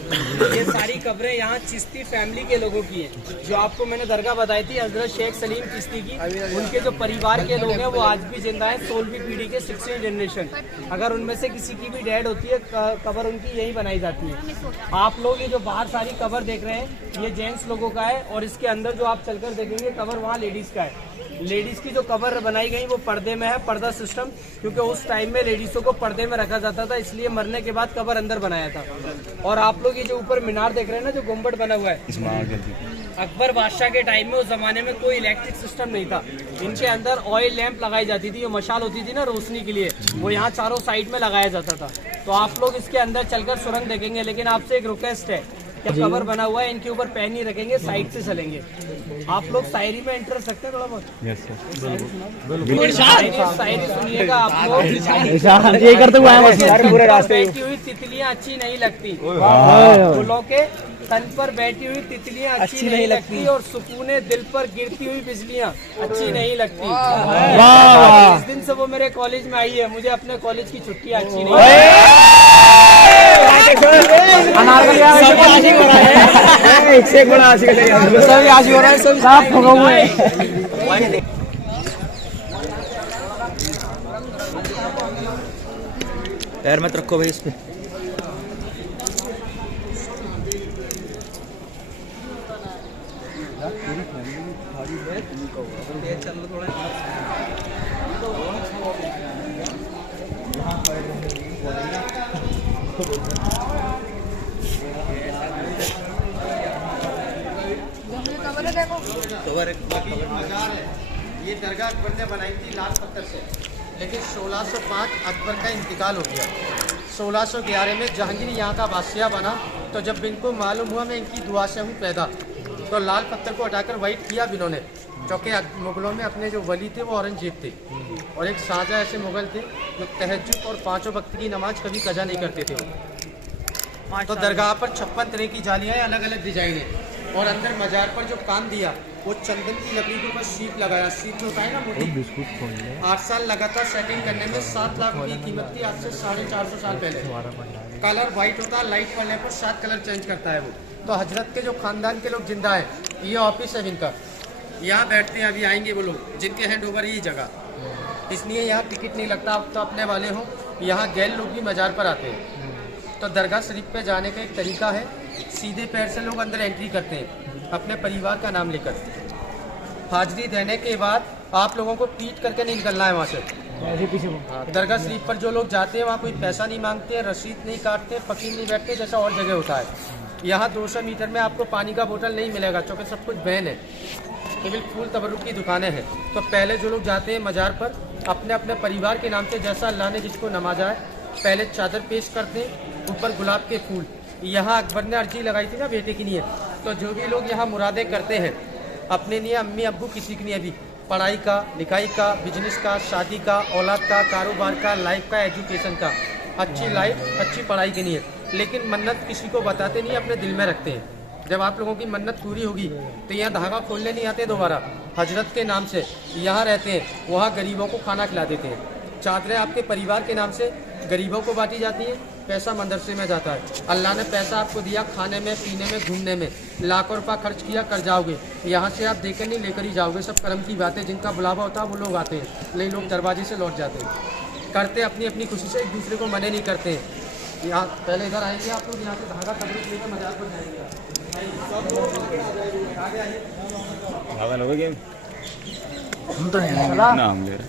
ये सारी कब्रें यहाँ चिश्ती फैमिली के लोगों की हैं। जो आपको मैंने दरगाह बताई थी हजरत शेख सलीम चिश्ती की, उनके जो परिवार के लोग हैं वो आज भी जिंदा है, 16वीं पीढ़ी के 6वीं जनरेशन। अगर उनमें से किसी की भी डेड होती है, कब्र उनकी यही बनाई जाती है। आप लोग ये जो बाहर सारी कब्र देख रहे हैं, ये जेंट्स लोगों का है, और इसके अंदर जो आप चलकर देखेंगे कब्र, वहाँ लेडीज का है। लेडीज की जो कब्र बनाई गई वो पर्दे में है, पर्दा सिस्टम, क्योंकि उस टाइम में लेडीजों को पर्दे में रखा जाता था, इसलिए मरने के बाद कब्र अंदर बनाया था। और आप लोग ये जो ऊपर मीनार देख रहे हैं ना, जो गुम्बद बना हुआ है, अकबर बादशाह के टाइम में, उस जमाने में कोई इलेक्ट्रिक सिस्टम नहीं था। इनके अंदर ऑयल लैंप लगाई जाती थी, जो मशाल होती थी ना रोशनी के लिए, वो यहाँ चारों साइड में लगाया जाता था। तो आप लोग इसके अंदर चलकर सुरंग देखेंगे, लेकिन आपसे एक रिक्वेस्ट है, जब कवर बना हुआ है इनके ऊपर पैन नहीं रखेंगे, साइड से चलेंगे। आप लोग शायरी में एंटर सकते हैं थोड़ा बहुत? यस सर, शायरी सुनिएगा आप लोग। ये करते हुए आए बस पूरे रास्ते। बैठी हुई तितलियां अच्छी नहीं लगती, फूलों के तन पर बैठी हुई तितलियां अच्छी नहीं लगती, और सुकूने दिल पर गिरती हुई बिजलियां अच्छी नहीं लगती। इस दिन से वो मेरे कॉलेज में आई है, मुझे अपने कॉलेज की छुट्टी अच्छी नहीं। पैर मत रखो भाई इस पे। ये दरगाह अकबर ने बनाई थी लाल पत्थर से, लेकिन 1605 अकबर का इंतकाल हो गया। 1611 में जहांगीर यहाँ का बादशाह बना, तो जब इनको मालूम हुआ मैं इनकी दुआ से हूँ पैदा, तो लाल पत्थर को हटाकर वाइट किया इन्होंने, क्योंकि मुगलों में अपने जो वली थे वो औरंगजेब थे, और एक शाहजहाँ ऐसे मुगल थे जो तहज्जुद और 5 वक्त की नमाज कभी कजा नहीं करते थे। तो दरगाह पर 56 तरह की जालियाँ हैं, अलग अलग डिजाइन है, और अंदर मजार पर जो काम दिया वो चंदन की लकड़ी के ऊपर शीट लगाया, शीट होता है ना मोटी। 8 साल लगातार सेटिंग करने में 7 लाख की कीमत थी, आज से 450 साल पहले। कलर वाइट होता है, लाइट पड़ने पर 7 कलर चेंज करता है वो। तो हजरत के जो खानदान के लोग जिंदा है, ये ऑफिस है इनका, यहाँ बैठते हैं, अभी आएंगे वो लोग जिनके हैंड ओवर ही जगह, इसलिए यहाँ टिकट नहीं लगता। आप तो अपने वाले हो, यहाँ गैर लोग भी मजार पर आते हैं। तो दरगाह शरीफ पे जाने का एक तरीका है, सीधे पैर से लोग अंदर एंट्री करते हैं अपने परिवार का नाम लेकर। हाजिरी देने के बाद आप लोगों को पीट करके नहीं निकलना है वहाँ से। दरगाह शरीफ पर जो लोग जाते हैं वहाँ कोई पैसा नहीं मांगते, रसीद नहीं काटते, फकीर नहीं बैठते जैसा और जगह होता है। यहाँ 200 मीटर में आपको पानी का बोतल नहीं मिलेगा, क्योंकि सब कुछ बैन है, केवल फूल तबरुक की दुकानें हैं। तो पहले जो लोग जाते हैं मजार पर, अपने अपने परिवार के नाम से, जैसा अल्लाह ने जिसको नवाजा है, पहले चादर पेश करते हैं, ऊपर गुलाब के फूल। यहाँ अकबर ने अर्जी लगाई थी ना बेटे की नीयत, तो जो भी लोग यहाँ मुरादें करते हैं अपने लिए, अम्मी अब्बू किसी के लिए भी, पढ़ाई का, लिखाई का, बिजनेस का, शादी का, औलाद का, कारोबार का, लाइफ का, एजुकेशन का, अच्छी लाइफ, अच्छी पढ़ाई के लिए, लेकिन मन्नत किसी को बताते नहीं, अपने दिल में रखते हैं। जब आप लोगों की मन्नत पूरी होगी तो यहाँ धागा खोलने नहीं आते दोबारा, हजरत के नाम से यहाँ रहते हैं, वहाँ गरीबों को खाना खिला देते हैं। चादरें आपके परिवार के नाम से गरीबों को बांटी जाती हैं, पैसा मदरसे में जाता है। अल्लाह ने पैसा आपको दिया खाने में, पीने में, घूमने में, लाखों रुपया खर्च किया, कर जाओगे। यहाँ से आप देकर नहीं लेकर ही जाओगे। सब कर्म की बातें, जिनका बुलावा होता है वो लोग आते हैं, लेकिन लोग दरवाजे से लौट जाते हैं। करते अपनी अपनी खुशी से, एक दूसरे को मने नहीं करते हैं। यहाँ पहले इधर आएंगे आप लोग, यहाँ से धागा तबलीग लेकर मजाक पर जाएंगे। हम तो नहीं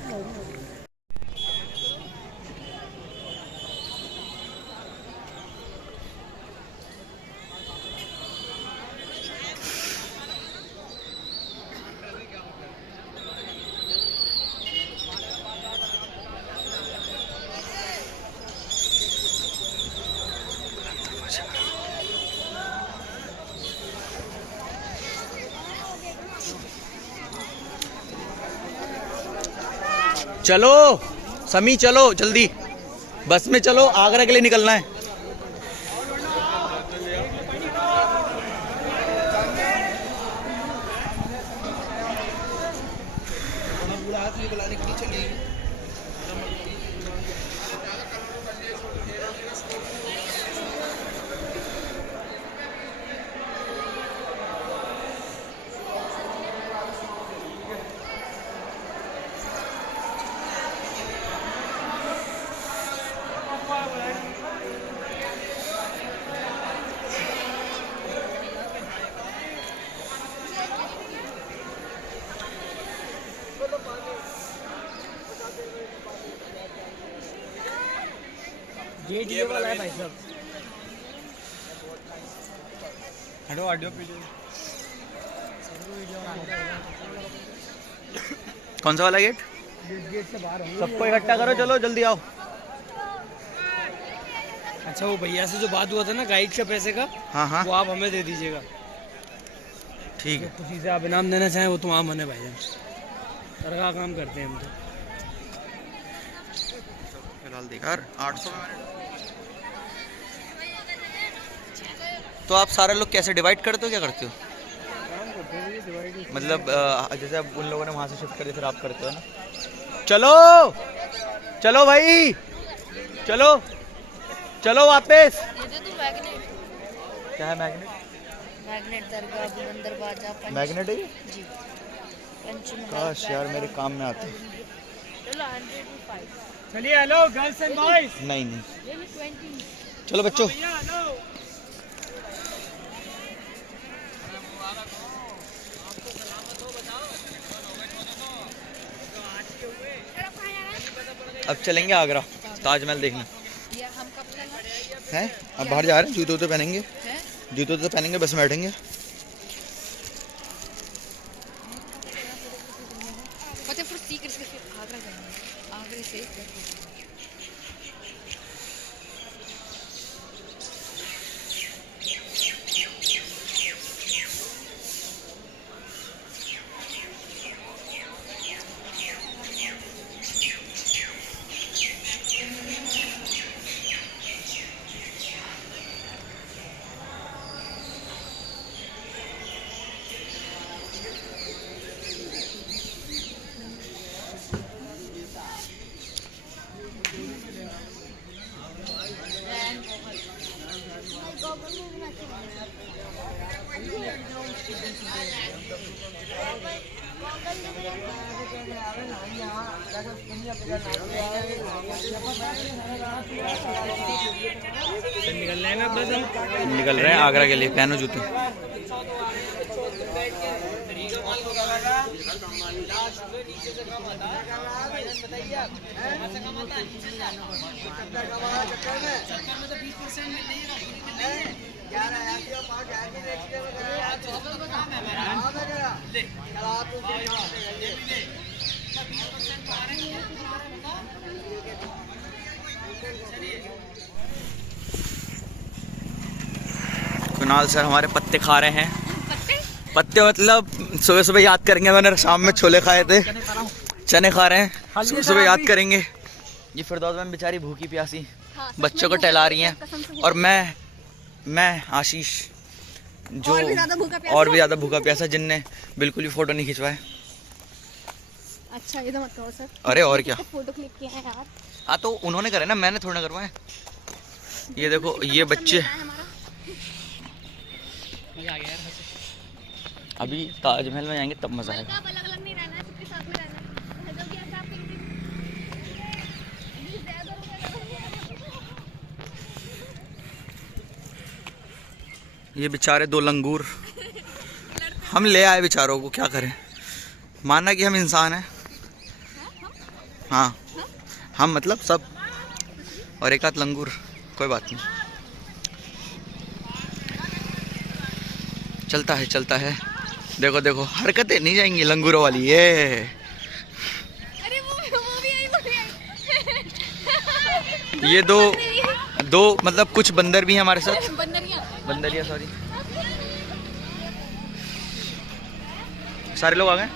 चलो समी, चलो जल्दी, बस में चलो, आगरा के लिए निकलना है। ये वाला है भाई साहब। हटो ऑडियो वीडियो। कौन सा वाला गेट? गेट से बाहर होंगे। सबको इकट्ठा करो, चलो जल्दी आओ। अच्छा, वो भैया से जो बात हुआ था ना गाइड के पैसे का, हाँ हाँ वो आप हमें दे दीजिएगा। ठीक है। तो चीज़ें आप इनाम देना चाहें वो तो आप मने भाई, सरकार काम करते हैं हम तो। फिलहाल देखा 800। तो आप सारे लोग कैसे डिवाइड करते हो, क्या करते हो? मतलब जैसे अब उन लोगों ने वहाँ से शिफ्ट कर दिया, फिर आप करते हो ना? चलो चलो भाई, चलो चलो वापस। क्या है मैग्नेट? मैग्नेट दरगाह बुलंदर बाजा मैग्नेट है ये? जी। काश यार मेरे काम में आते। चलो 105। चलिए, हेलो गर्ल्स एंड बॉयज। नहीं नहीं, ये भी 20। चलो बच्चों। अब चलेंगे आगरा, ताजमहल देखने। ये हम कब चलें? हैं? अब बाहर जा रहे हैं, जूते तो पहनेंगे, जूते तो पहनेंगे, बस में बैठेंगे। फतेहपुर सीकर से फिर आगरा जाएंगे, आगरे से निकल रहे हैं आगरा के लिए। पहनो जूते। कुणाल सर हमारे पत्ते खा रहे हैं। पत्ते मतलब सुबह सुबह याद करेंगे, मैंने शाम में छोले खाए थे, चने खा रहे हैं, सुबह सुबह याद करेंगे। ये फिरदौस मैम बेचारी भूखी प्यासी बच्चों को टहला रही हैं, और मैं आशीष जो और भी ज़्यादा भूखा प्यासा, जिनने बिल्कुल भी फ़ोटो नहीं खिंचवाए। अच्छा, ये तो मत कहो सर। अरे और क्या, फोटो क्लिक किया है यार। हाँ तो उन्होंने करे ना, मैंने थोड़ा ना करवाए। ये देखो ये बच्चे अभी ताजमहल में जाएंगे तब मजा आएगा। अलग अलग नहीं रहना है, सबके साथ में रहना है। जो भी ऐसा आप ये बेचारे दो लंगूर हम ले आए बेचारों को, क्या करें, माना कि हम इंसान हैं। हाँ हम मतलब सब, और एक आध लंगूर, कोई बात नहीं, चलता है चलता है। देखो देखो हरकतें नहीं जाएंगी लंगूरों वाली। ये अरे वो भी आई, वो भी आई। ये दो मतलब कुछ बंदर भी हैं हमारे साथ, बंदरिया सॉरी, सारे लोग आ गए।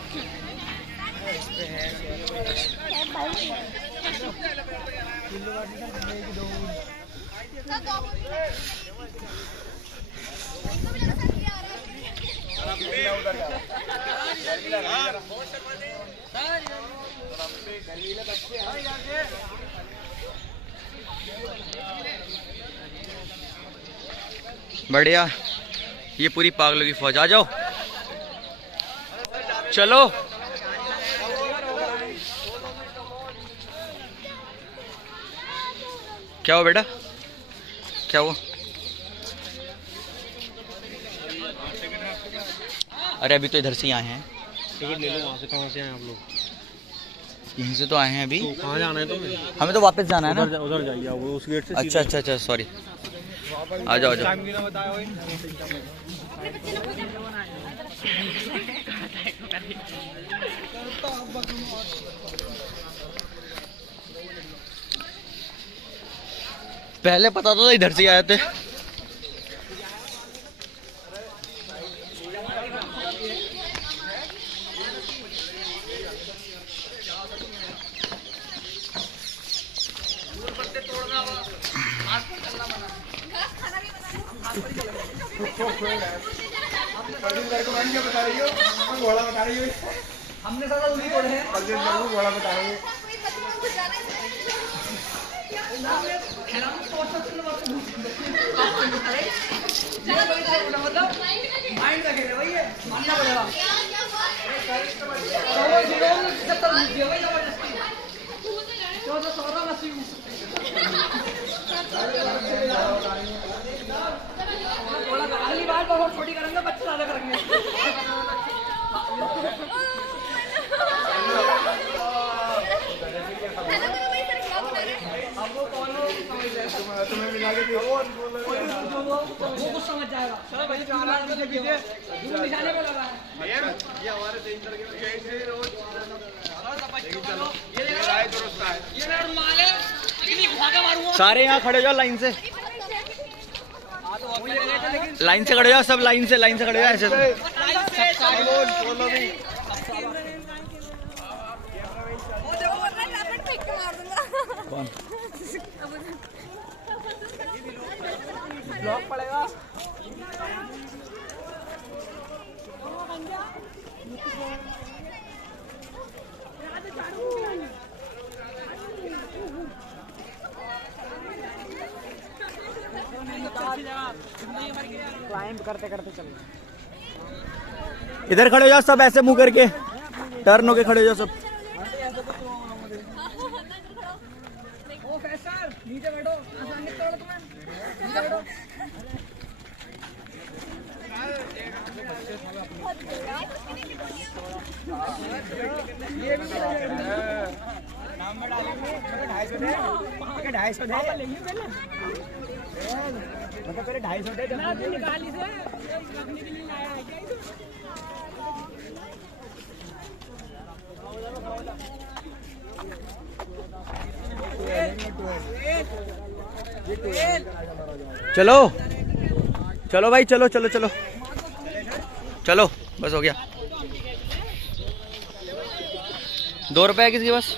बढ़िया, ये पूरी पागलों की फौज, आ जाओ चलो। क्या हुआ बेटा, क्या हुआ? अरे अभी तो इधर से ही आए हैं। टिकट ले लो वहाँ से। कहाँ से आए आप लोग? यहीं से तो आए हैं अभी। तो कहाँ जाना है तुम्हें? हमें तो वापस जाना है ना। उधर जाइए आप, उस गेट से। अच्छा अच्छा अच्छा सॉरी, आ जाओ आ जाओ। पहले पता तो था इधर से आए थे। हमने सारा उसी को है, घोड़ा बता रहे हैं। मतलब माइंड का खेल है भाई, ये मानना पड़ेगा। अगली बार बहुत छोटी करेंगे, बच्चे ज्यादा करेंगे। तुम्हें मिला के वो कुछ समझ जाएगा। चलो भाई निशाने पे लगा है। ये हमारे 3 तरह के रोज ये मेरा रुमाल है, इतनी घुमा के मारूंगा। सारे यहाँ खड़े हो जाओ लाइन से, लाइन से खड़े हो जाओ सब, लाइन से खड़े हो जाओ ऐसे। कौन ब्लॉक पड़ेगा। क्लाइंब करते करते चलो। इधर खड़े हो जाओ सब, ऐसे मुंह करके टर्न होके खड़े हो जाओ सब। ओ फैसल नीचे बैठो, आसान नहीं तोड़ तुम्हें, नीचे बैठो। ये भी नाम में डालेंगे 250 दे, 250 दे लेंगे पहले, मतलब पहले 250 दे ना निकाली से रखने के लिए लाया है क्या चलो चलो भाई, चलो चलो चलो चलो, बस हो गया। 2 रुपए है किसी के पास?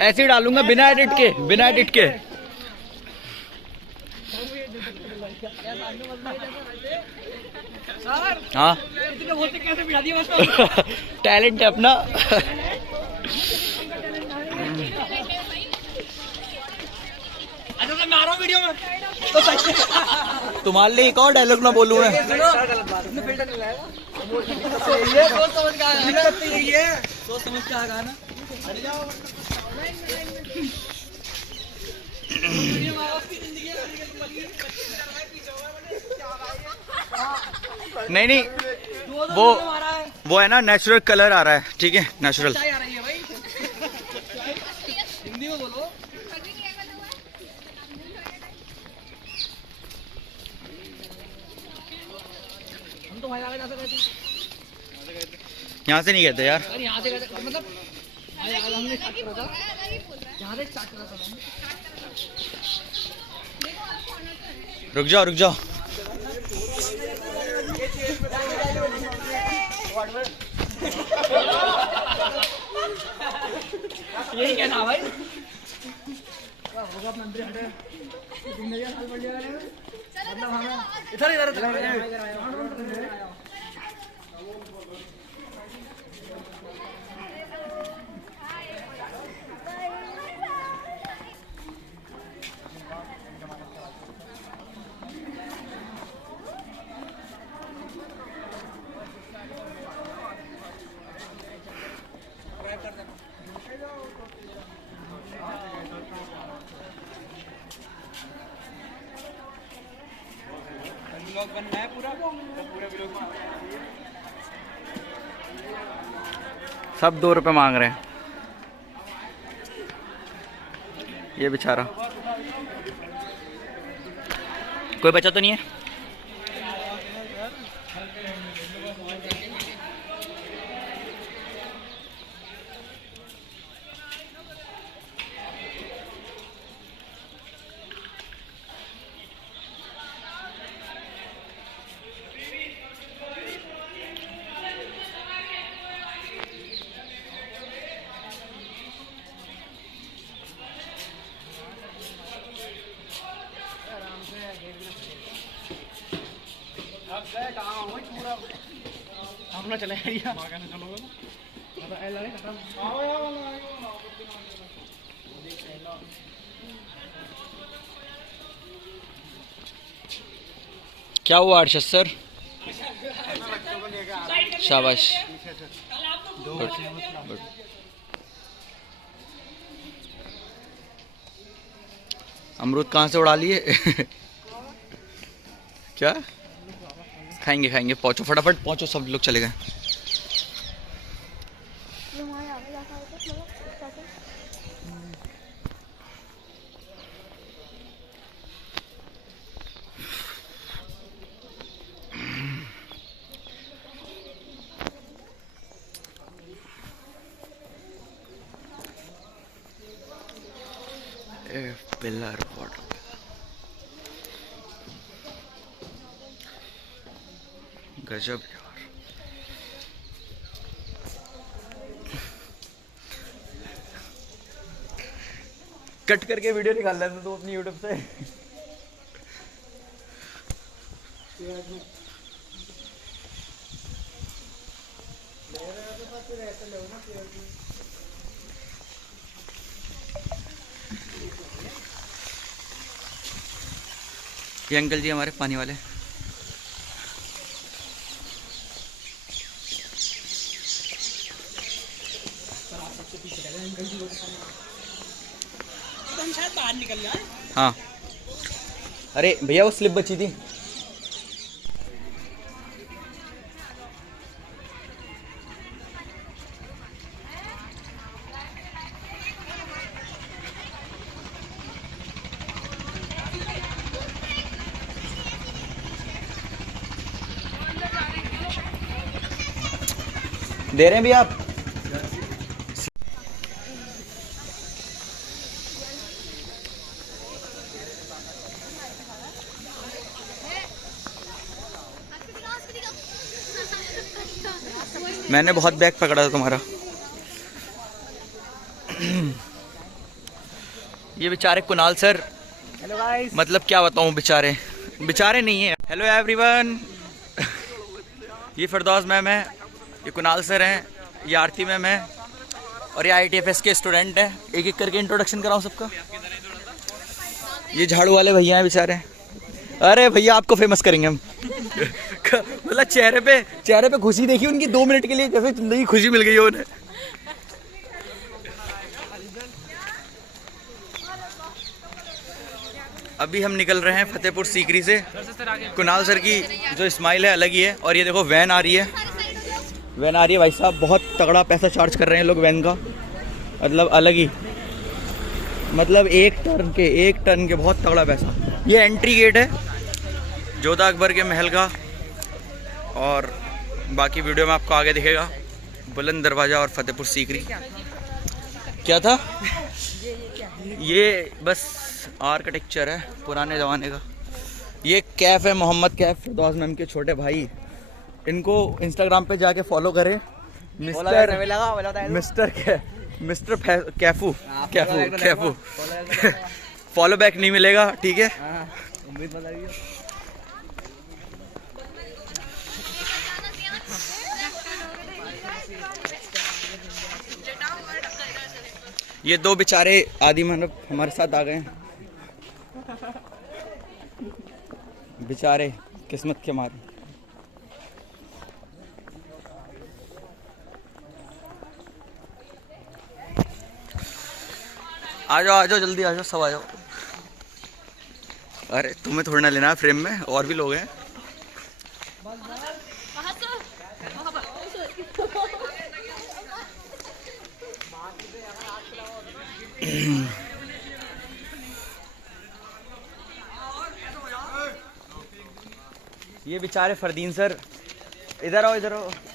ऐसे ही डालूंगा बिना एडिट के, बिना एडिट के। हाँ टैलेंट है अपना। वीडियो में तो सही। तुम्हारे लिए एक और डायलॉग ना बोलूं मैं। ये सोच समझ के आ गया ना। नहीं नहीं, वो है ना नेचुरल कलर आ रहा है, ठीक है, नेचुरल। हिंदी में बोलो। हम तो यहाँ से नहीं कहते यार, यहाँ से कहते, मतलब हमने स्टार्ट करा था, यहाँ से स्टार्ट करा था। रुक जाओ रुक जाओ। यही कहना भाई। इधर इधर बनना है पूरा सब 2 रुपए मांग रहे हैं। ये बेचारा, कोई बचा तो नहीं है? अपना चले क्या हुआ अर्शद सर? शाबाश। अमरूद कहाँ से उड़ा लिए? क्या खाएंगे खाएंगे, पहुंचो फटाफट पहुंचो, सब लोग चले गए। पिलर वाटर गजब यार। कट करके वीडियो निकाल लेते तो अपनी यूट्यूब से। ये अंकल जी हमारे पानी वाले। शायद बाहर निकल जाए। हाँ अरे भैया वो स्लिप बची थी। दे रहे हैं भैया आप? मैंने बहुत बैग पकड़ा था तुम्हारा। ये बेचारे कुणाल सर, हेलो गाइस, मतलब क्या बताऊं, बेचारे नहीं है। Hello everyone. ये फिरदौस मैम है, ये कुणाल सर हैं, ये आरती मैम है और ये ITFS के स्टूडेंट हैं। एक एक करके इंट्रोडक्शन कराऊं सबका। ये झाड़ू वाले भैया हैं बेचारे। अरे भैया आपको फेमस करेंगे हम। मतलब चेहरे पे खुशी देखी उनकी 2 मिनट के लिए, जैसे जिंदगी खुशी मिल गई है उन्हें। अभी हम निकल रहे हैं फतेहपुर सीकरी से। कुणाल सर की जो स्माइल है अलग ही है। और ये देखो वैन आ रही है, भाई साहब बहुत तगड़ा पैसा चार्ज कर रहे हैं लोग वैन का, मतलब अलग ही, मतलब एक टर्न के बहुत तगड़ा पैसा। ये एंट्री गेट है जोधा अकबर के महल का, और बाकी वीडियो में आपको आगे दिखेगा। बुलंद दरवाज़ा और फतेहपुर सीकरी। क्या था ये? बस आर्किटेक्चर है पुराने ज़माने का। ये कैफ़ है मोहम्मद कैफ़, फिरदौस मैम के छोटे भाई। इनको इंस्टाग्राम पे जाके फॉलो करें, मिस्टर कैफू। फॉलो बैक नहीं मिलेगा, ठीक है। ये 2 बेचारे आदि मानव हमारे साथ आ गए हैं, बेचारे किस्मत के मारे। आ जाओ जल्दी आ जाओ, सब आ जाओ। अरे तुम्हें थोड़ा ना लेना है फ्रेम में, और भी लोग हैं। ये बेचारे फरदीन सर, इधर आओ।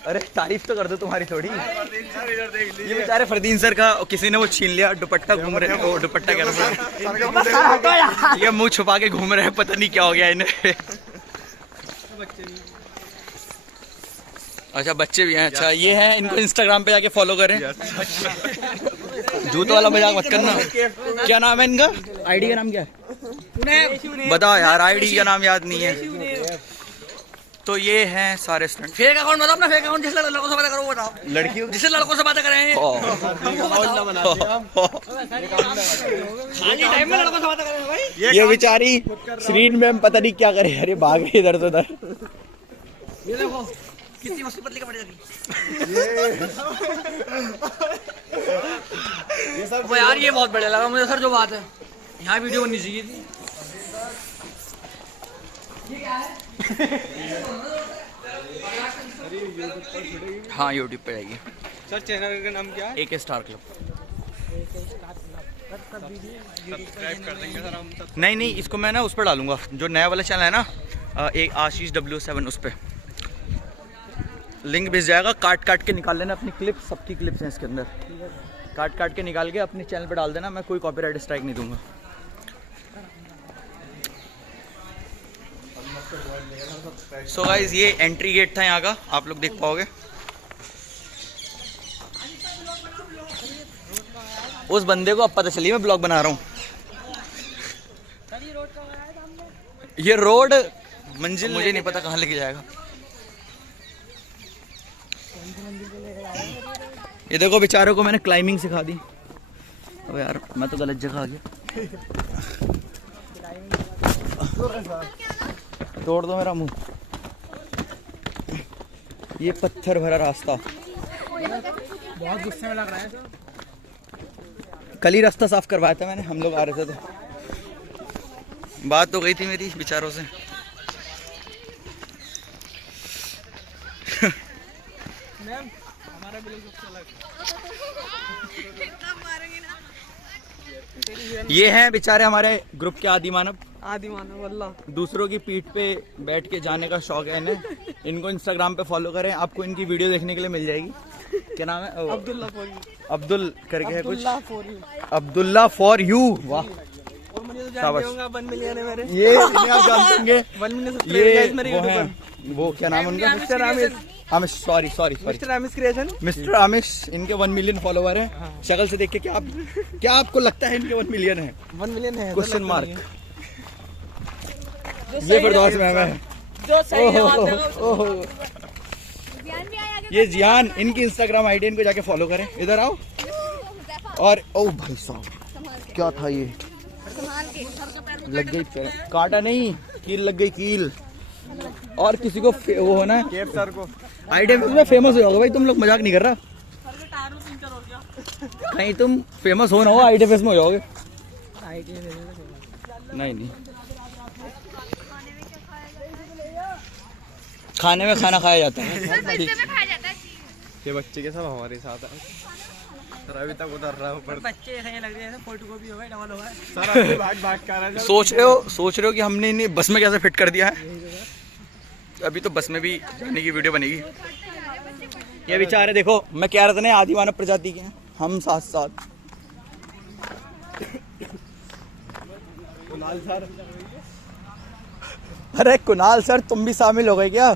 अरे तारीफ तो कर दो तुम्हारी थोड़ी। ये बेचारे फरदीन सर का किसी ने वो छीन लिया, दुपट्टा घूम रहे हैं। दुपट्टा कह रहा है, ये मुंह छुपा के घूम रहे हैं, पता नहीं क्या हो गया इन्हें। अच्छा बच्चे भी हैं, अच्छा ये हैं, इनको इंस्टाग्राम पे जाके फॉलो करें। जूतों वाला मजाक मत करना। क्या नाम है इनका? आईडी का नाम क्या है बताओ यार, आईडी का नाम याद नहीं है। तो ये हैं सारे स्टूडेंट। फेक अकाउंट बताओ अपना, फेक अकाउंट जिससे लड़कों से बातें करो वो बताओ। लड़कियों जिससे लड़कों से बातें करें खाली टाइम में लड़कों से बातें करें भाई। ये बेचारी श्रीन मैम पता नहीं क्या करे, अरे भाग गई इधर से उधर। ये देखो कितनी मस्ती पतली कपड़े जाती। वो यार ये बहुत बढ़िया लगा मुझे सर जो बात है, यहाँ वीडियो बननी चाहिए थी। हाँ यूट्यूब पे आएगी सर। चैनल का नाम क्या है? AK star club. सब्सक्राइब कर देंगे सर हम। नहीं इसको मैं ना उस पर डालूंगा, जो नया वाला चैनल है ना, एक आशीष W7, उस पर लिंक भेज जाएगा। काट के निकाल लेना अपनी क्लिप, सबकी क्लिप्स हैं इसके अंदर। काट के निकाल के अपने चैनल पे डाल देना, मैं कोई कॉपीराइट स्ट्राइक नहीं दूंगा। सो गाइस ये एंट्री गेट था यहाँ का, आप लोग देख पाओगे। उस बंदे को अब पता चली मैं ब्लॉग बना रहा हूँ। ये रोड मंजिल मुझे नहीं पता कहाँ लेके जाएगा। ये देखो बेचारों को मैंने क्लाइंबिंग सिखा दी। अब यार मैं तो गलत जगह आ गया। तोड़ दो मेरा मुंह। ये पत्थर भरा रास्ता, बहुत गुस्से में लग रहा है। कल ही रास्ता साफ करवाया था मैंने, हम लोग आ रहे थे तो बात तो गई थी मेरी बेचारों से। मैम हमारा बिल्कुल सबसे अलग। ये हैं बेचारे हमारे ग्रुप के आदि मानव वल्लाह। दूसरों की पीठ पे बैठ के जाने का शौक है इन्हें। इनको इंस्टाग्राम पे फॉलो करें, आपको इनकी वीडियो देखने के लिए मिल जाएगी। क्या नाम है? अब्दुल करके है कुछ, अब्दुल्ला फॉर यू। वाह और मुझे तो जानते होंगे 1 मिलियन है मेरे। ये आप जानते होंगे 1 मिलियन ये वो हैं, वो क्या नाम उनका? Mister Amish. Sorry mister Amish creation. Mister Amish, इनके 1 मिलियन फॉलोवर हैं। शक्ल से देख के क्या आपको लगता है इनके 1 मिलियन है? 1 मिलियन है क्वेश्चन मार्क। ये फिरदौस मैम है जो सही है बात है। भी ये जियान, इनकी इंस्टाग्राम आईडी, इनको जाके फॉलो करें। इधर आओ। और ओ भाई साहब क्या था ये? लग गई कांटा नहीं, कील लग गई कील। और किसी को वो होना है केप सर को आईटीएफएस में फेमस हो जाओगे भाई, तुम लोग मजाक नहीं कर रहा। कहीं तुम फेमस हो ना हो आईटीएफएस में हो जाओगे। नहीं खाने में खाना खाया जाता है। ये बच्चे के सब हमारे साथ है सर, अभी तक उधर रहा हूँ पर बच्चे ऐसे लग रहे हैं फोटोकॉपी हो गए, डबल हो गए। सर अभी भाग कर रहा है। सोच रहे हो कि हमने इन्हें बस में कैसे फिट कर दिया है। अभी तो बस में भी जाने की वीडियो बनेगी। ये बेचारे देखो, मैं कह रहा था ना आदि मानव प्रजाति के हैं हम साथ साथ। कुणाल सर, अरे कुणाल सर तुम भी शामिल हो गए क्या?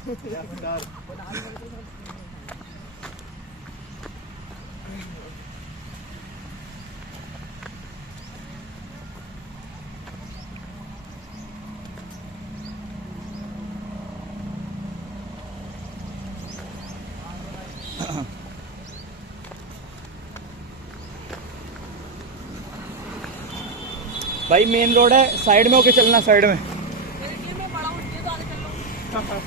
भाई मेन रोड है, साइड में होके चलना, साइड में।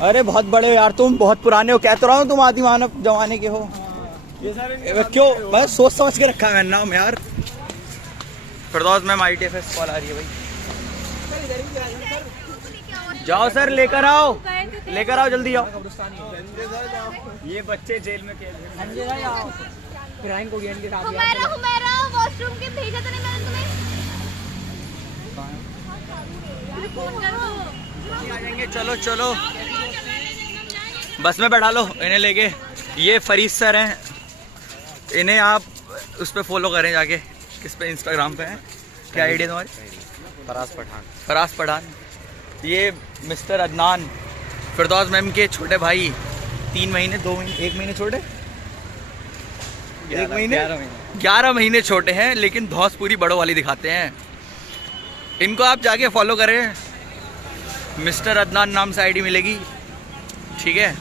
अरे बहुत बड़े हो यार तुम, बहुत पुराने हो। कह तो रहा हूँ तुम आदि मानव जमाने के हो। ये सारे क्यों मैं सोच समझ के रखा है नाम यार। फिरदौस मैम आईटीएफएस कॉल आ रही है भाई। जाओ सर लेकर आओ जल्दी आओ। ये बच्चे जेल में कैद हैं। क्राइम को गेंद के साथ हुमैरा वॉशरूम के भेजा तो नहीं मैंने तुम्हें। फोन कर दो। आ जाएंगे, चलो बस में बैठा लो इन्हें लेके। ये फरीद सर हैं, इन्हें आप उस पर फॉलो करें जाके। किस पे? इंस्टाग्राम पे है। क्या आईडी है तुम्हारी? फराज पठान। ये मिस्टर अदनान, फिरदौस मैम के छोटे भाई। 3 महीने 2 महीने 1 महीने छोटे, 1 महीने 11 महीने छोटे हैं, लेकिन धौस पूरी बड़ों वाली दिखाते हैं। इनको आप जाके फॉलो करें, मिस्टर अदनान नाम से आईडी मिलेगी, ठीक है।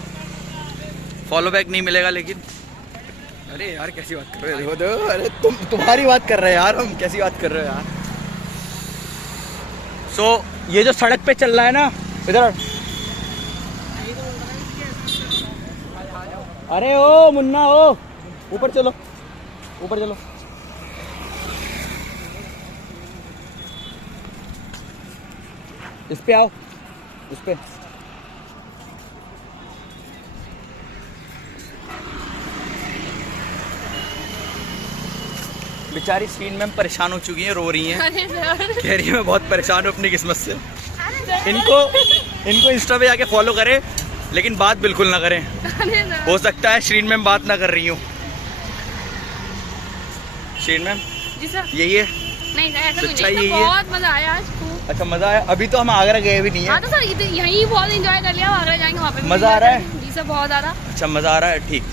फॉलो बैक नहीं मिलेगा लेकिन। अरे यार कैसी बात कर रहे हो? अरे तुम्हारी बात कर रहे हैं यार हम, कैसी बात कर रहे हो यार। सो ये जो सड़क पे चल रहा है ना इधर, अरे ओ मुन्ना ओ ऊपर चलो, ऊपर चलो। इस पे आओ, इस पे। बेचारी सीन में परेशान हो चुकी हैं, रो रही हैं, कह रही है मैं बहुत परेशान हूँ अपनी किस्मत से। इनको इंस्टा पे जाके फॉलो करें, लेकिन बात बिल्कुल ना करें। हो सकता है श्रीन मैम बात ना कर रही हूँ। श्रीन मैम जी सर। यही है? नहीं सर ऐसा सच्चाई कुछ नहीं, यही है? बहुत मजा आया आज खूब। अच्छा मजा आया। अभी तो हम आगरा गए भी नहीं है। हाँ तो सर यहीं बहुत एंजॉय कर लिया, आगरा जाएंगे वहाँ पे भी मजा आ रहा है? जी सर बहुत ज़्यादा। अच्छा मजा आ रहा है, ठीक।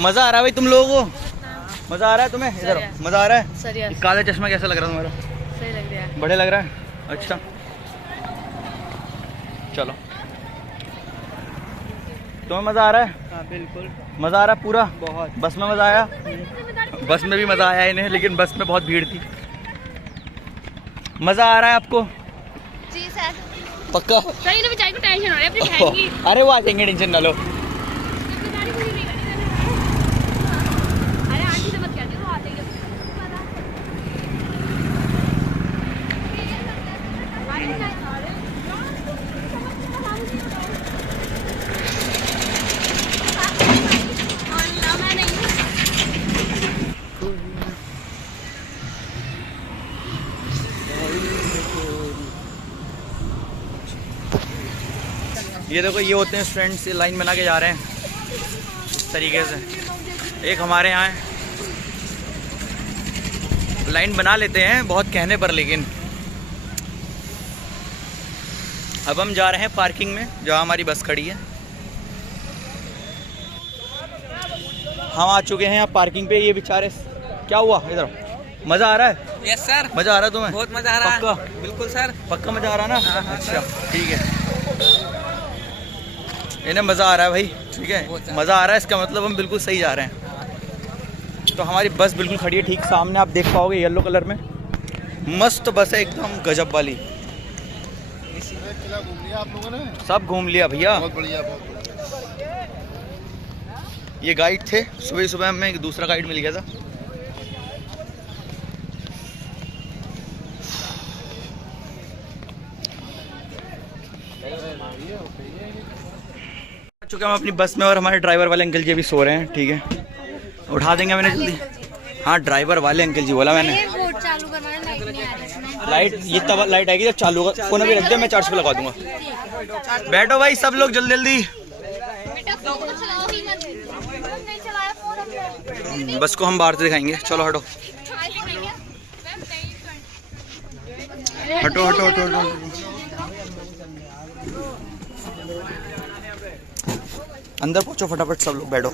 मजा आ रहा है भाई तुम लोगों को? मजा आ रहा है तुम्हें? इधर मजा आ रहा है? सर ये काला चश्मा कैसा लग रहा है तुम्हारा? सही लग रहा है। बढ़िया लग रहा है। अच्छा चलो, तुम्हें मजा आ रहा है? हाँ बिल्कुल मजा आ रहा है पूरा? बहुत। बस में मजा आया? बस में भी मजा आया इन्हें, लेकिन बस में बहुत भीड़ थी। मजा आ रहा है आपको? जी सर। पक्का? सर इन्हें बेचारी को टेंशन हो रही है अपनी बहन की। अरे वो आ जाएंगे, टेंशन ना लो। अरे आंटी से मत कहते, वो आ जाएगी। ये देखो, ये होते हैं स्टूडेंट्स, लाइन बना के जा रहे हैं इस तरीके से। एक हमारे यहाँ है, लाइन बना लेते हैं बहुत कहने पर, लेकिन अब हम जा रहे हैं पार्किंग में जहाँ हमारी बस खड़ी है। हम आ चुके हैं यहाँ पार्किंग पे। ये बेचारे, क्या हुआ इधर? मज़ा आ रहा है? यस सर, मज़ा आ रहा है तुम्हें? बहुत मजा आ रहा है। पक्का? बिल्कुल सर। पक्का मज़ा आ रहा है ना? अच्छा ठीक है। इन्हें मज़ा आ रहा है भाई, ठीक है, मज़ा आ रहा है, इसका मतलब हम बिल्कुल सही जा रहे हैं। तो हमारी बस बिल्कुल खड़ी है ठीक सामने, आप देख पाओगे येलो कलर में, मस्त बस है एकदम गजब वाली। आप लोगों ने सब घूम लिया भैया। बहुत बढ़िया। ये गाइड थे, सुबह सुबह हमें एक दूसरा गाइड मिल गया था। चुके हम अपनी बस में और हमारे ड्राइवर वाले अंकल जी अभी सो रहे हैं, ठीक है, उठा देंगे मैंने जल्दी। हाँ ड्राइवर वाले अंकल जी बोला मैंने, चालू करवाना, लाइट नहीं आ रही। लाइट ये तब लाइट आएगी जब चालू होगा। फोन अभी रख दे, मैं चार्ज पे लगा दूंगा। बैठो भाई सब लोग जल्दी जल्दी। बेटा फोन तो चलाओ ही मत, नहीं चलाया फोन हमने। बस को हम बाहर से दिखाएंगे, चलो हटो हटो हटो हटो हटो। अंदर पहुंचो फटाफट सब लोग, बैठो।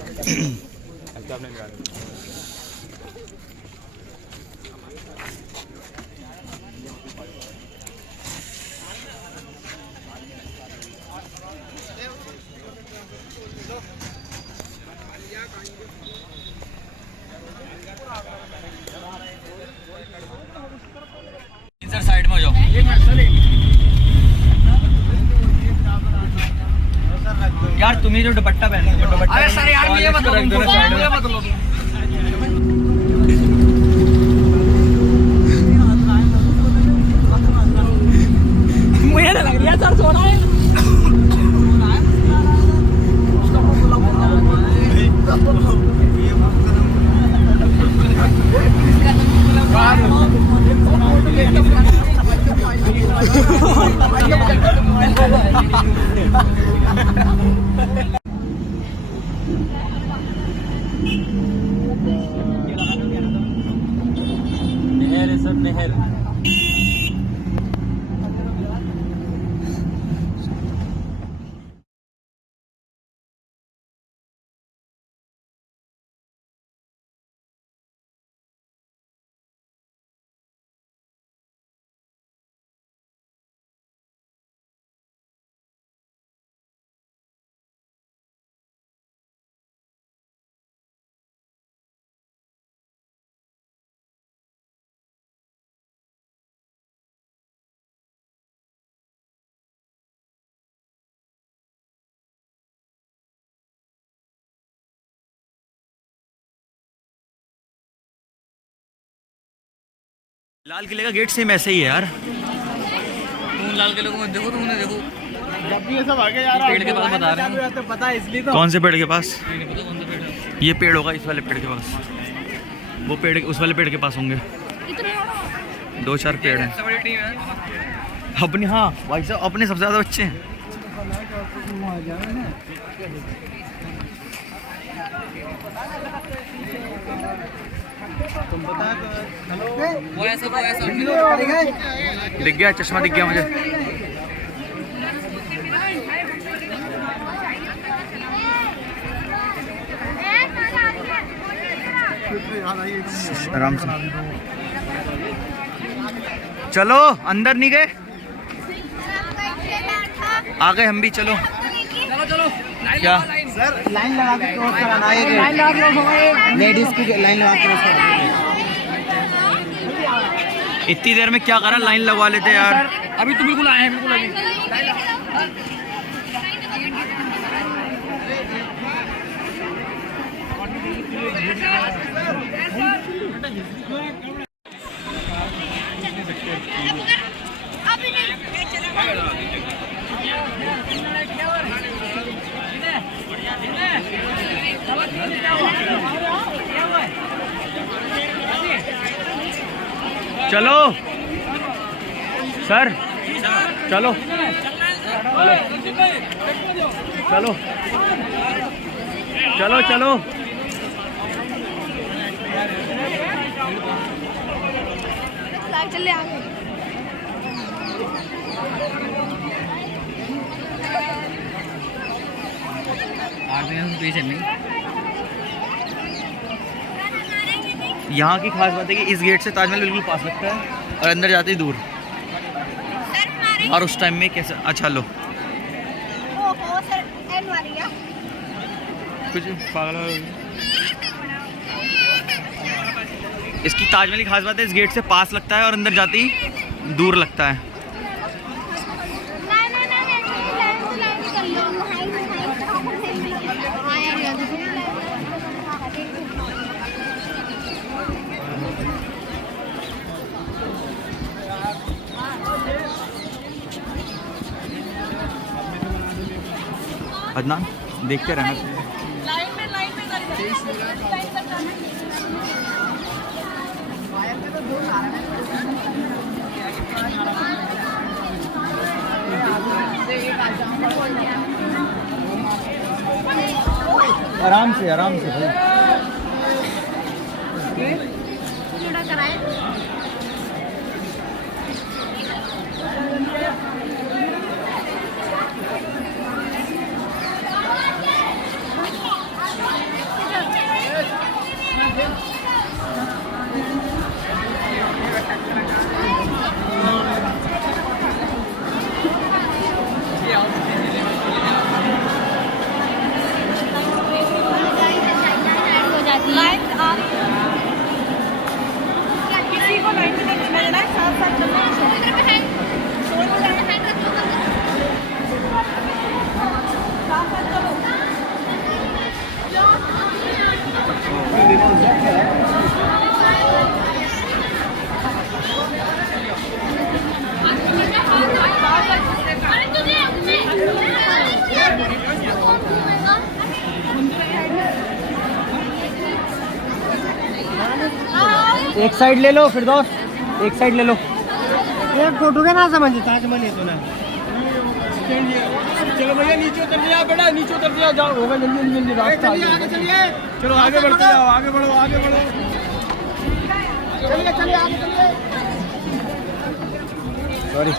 साइड में जाओ। यार तुम्हें जो दुपट्टा पहने, अरे सर यार मुझे मत लो, मुझे मत लो। मुझे लग रहा है सर सोना है। नहर है सर, नहर। लाल किले का गेट सेम ऐसे ही है यार। तुम लाल किले को मत देखो, तुमने देखो जब भी ये सब आगे यार पेड़ के पास बता रहे हैं। तो पता है इसलिए तो। कौन से पेड़ के पास? नहीं पता कौन सा पेड़ है। ये पेड़ होगा इस वाले पेड़ के पास, वो पेड़ उस वाले पेड़ के पास होंगे। 2-4 पेड़ हैं सबसे बड़ी टीम है अपनी। हाँ भाई साहब अपने सबसे ज़्यादा बच्चे हैं। वो ऐसा दिख गया, चश्मा दिख गया मुझे। आराम से चलो, अंदर नहीं गए, आ गए हम भी। चलो चलो क्या सर लाइन लगा के क्रॉस कराना है, लाइन लगा के लेडीज की लाइन लगा के क्रॉस कराना। इतनी देर में क्या करा, लाइन लगवा लेते यार। अभी तो बिल्कुल आए हैं, बिल्कुल अभी। चलो सर, चलो चलो चलो चलो। चले आगे। यहाँ की खास बात है कि इस गेट से ताजमहल बिल्कुल पास लगता है और अंदर जाते ही दूर। और उस टाइम में कैसे, अच्छा लो ओहो सर एन वाली है कुछ पागल हो। इसकी ताजमहल की खास बात है, इस गेट से पास लगता है और अंदर जाते ही दूर लगता है। अदनान देखते रहना। आराम से भाई। एक साइड ले लो फिर दोस्त, एक साइड ले लो। एक फोटो के ना समझ ताजमहल है तो ना। चलो भैया नीचे उतर दिया, बेटा नीचे उतर दिया, जाओ होगा जल्दी जल्दी रास्ता। आगे चलिए, चलो आगे बढ़ते जाओ, आगे बढ़ो आगे बढ़ो, चलिए चलिए आगे चलिए। सॉरी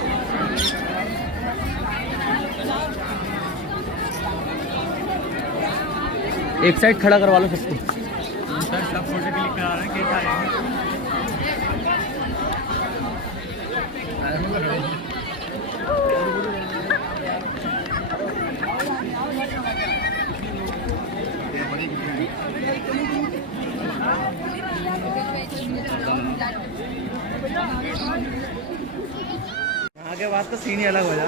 एक साइड खड़ा करवा लो सबको। सब फोटो क्लिक करा रहे हैं, कैसा है? आगे बात तो सीन ही अलग हो जाए।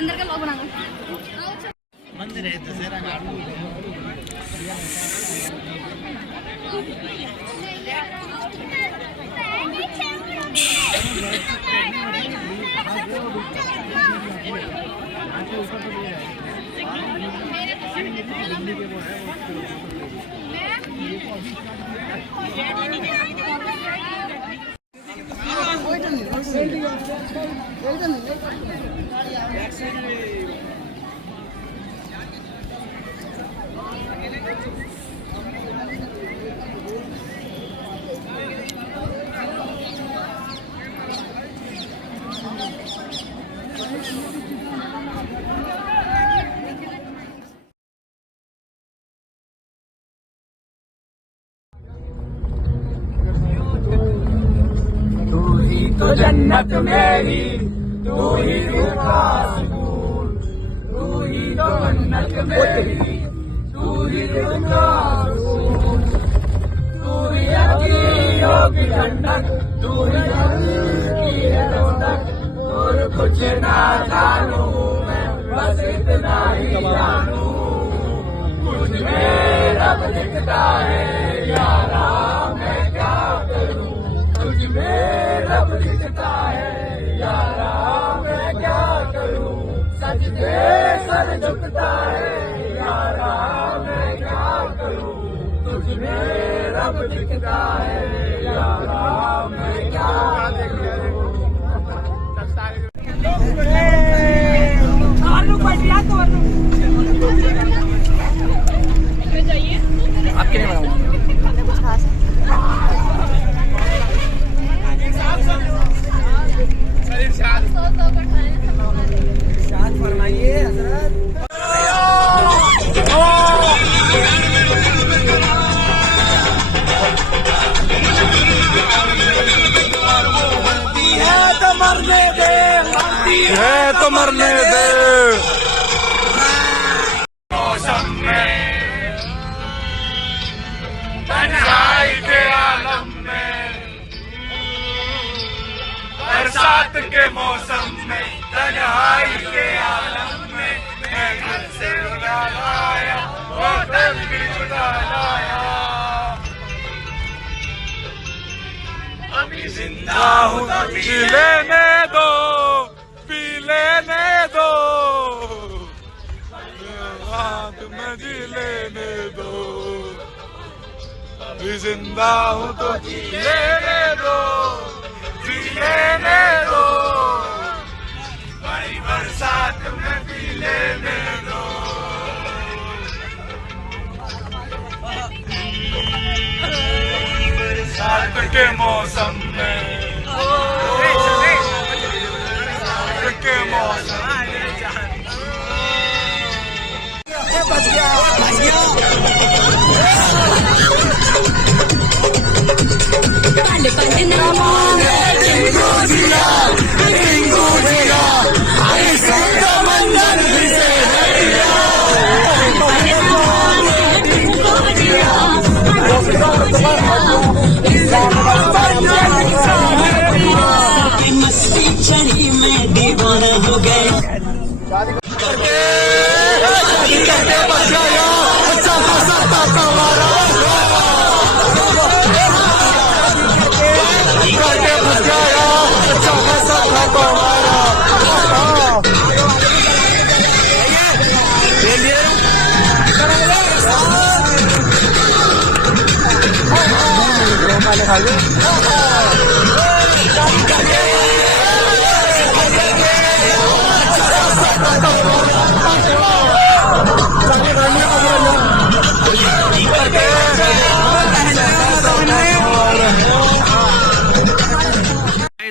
अंदर का ब्लॉग बनाऊंगा। मंदिर है दशहरा घाट। तो जन्नत मेरी, तू ही खास फूल, तू ही तो रही, तू ही दुनिया, तू ही अखियों की ठंडक, तू ही की है रौनक, और कुछ ना जानू मैं, बस इतना ही जानू, कुछ में रब दिखता है यारा, मैं क्या करूं, कुछ में रब दिखता है यारा, मैं क्या करूं, सच पे सर झुकता है यारा, मैं क्या करूं, तुझ में रब दिखता है यारा, मैं क्या करूं। आपके लिए बनाऊंगा। फरमाइए हजरत। है तो मरने दे। मौसम में तन्हाई के आलम में, बरसात के मौसम में तन्हाई के आलम में, मैं घर से उड़ा लाया वो दिल भी उड़ा लाया, अभी जिंदा हूँ तो जी लेने दो, पी लेने दो, हाथ में जी लेने दो, अभी जिंदा हूँ तो जी लेने दो, जी लेने दो, भाई बरसात में पी लेने दो, बरसात के मौसम में, बरसात के मौसम मस्ती चढ़ी में दीवाना हो गए।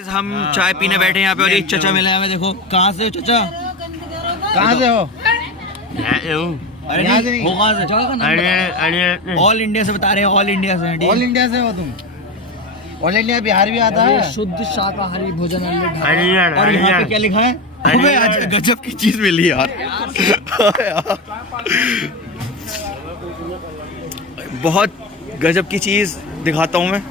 हम चाय पीने बैठे यहाँ पे और एक चचा मिले हमें। देखो कहाँ से चचा, कहाँ से हो? अरे यहाँ से नहीं, वो कहाँ से? ऑल इंडिया से बता रहे हैं, ऑल इंडिया से। ऑल इंडिया से हो तुम? ऑल इंडिया बिहार भी आता है। शुद्ध शाकाहारी भोजन। और यहाँ पे क्या लिखा है? अबे आज गजब की चीज मिली यार। बहुत गजब की चीज दिखाता हूँ मैं।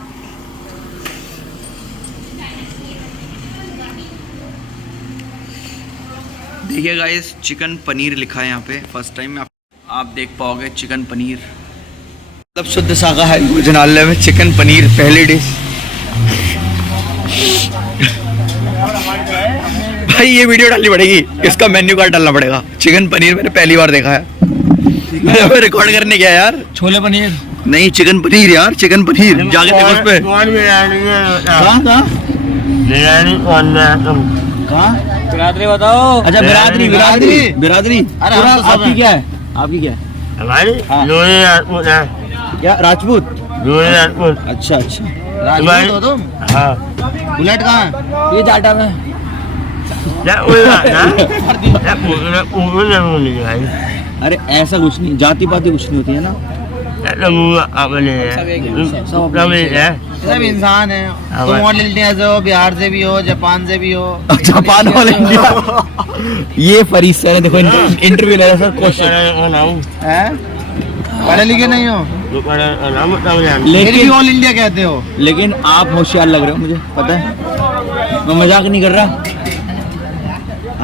देखिए गाइस, चिकन पनीर लिखा है यहाँ पे। फर्स्ट टाइम आप देख पाओगे चिकन पनीर। मतलब शुद्ध शाकाहारी भोजनालय में चिकन पनीर पहली डिश। भाई ये वीडियो डालनी पड़ेगी, इसका मेन्यू कार्ड डालना पड़ेगा। चिकन पनीर मैंने पहली बार देखा है। मैं रिकॉर्ड करने गया यार। छोले पनीर नहीं, चिकन पनीर यार, चिकन पनीर। जाके देखो उस पे। कहाँ बिरादरी बताओ। अच्छा बिरादरी, बिरादरी, बिरादरी। अरे आपकी क्या है? आपकी क्या है? हमारी क्या राजपूत? राजपूत। अच्छा अच्छा, राजपूत हो तुम? हाँ। बुलेट कहाँ है? ये जाटा में। अरे ऐसा कुछ नहीं, जाति पाति कुछ नहीं होती है ना। सब इंसान है। तुम ऑल इंडिया से हो, बिहार से भी हो, जापान से भी हो। जापान वाले इंडिया ये फरीद सर है, देखो इंटरव्यू ले रहा है सर, क्वेश्चन हैं? पढ़े लिखे नहीं हो लेकिन भी ऑल इंडिया कहते हो। लेकिन आप होशियार लग रहे हो, मुझे पता है, मैं मजाक नहीं कर रहा।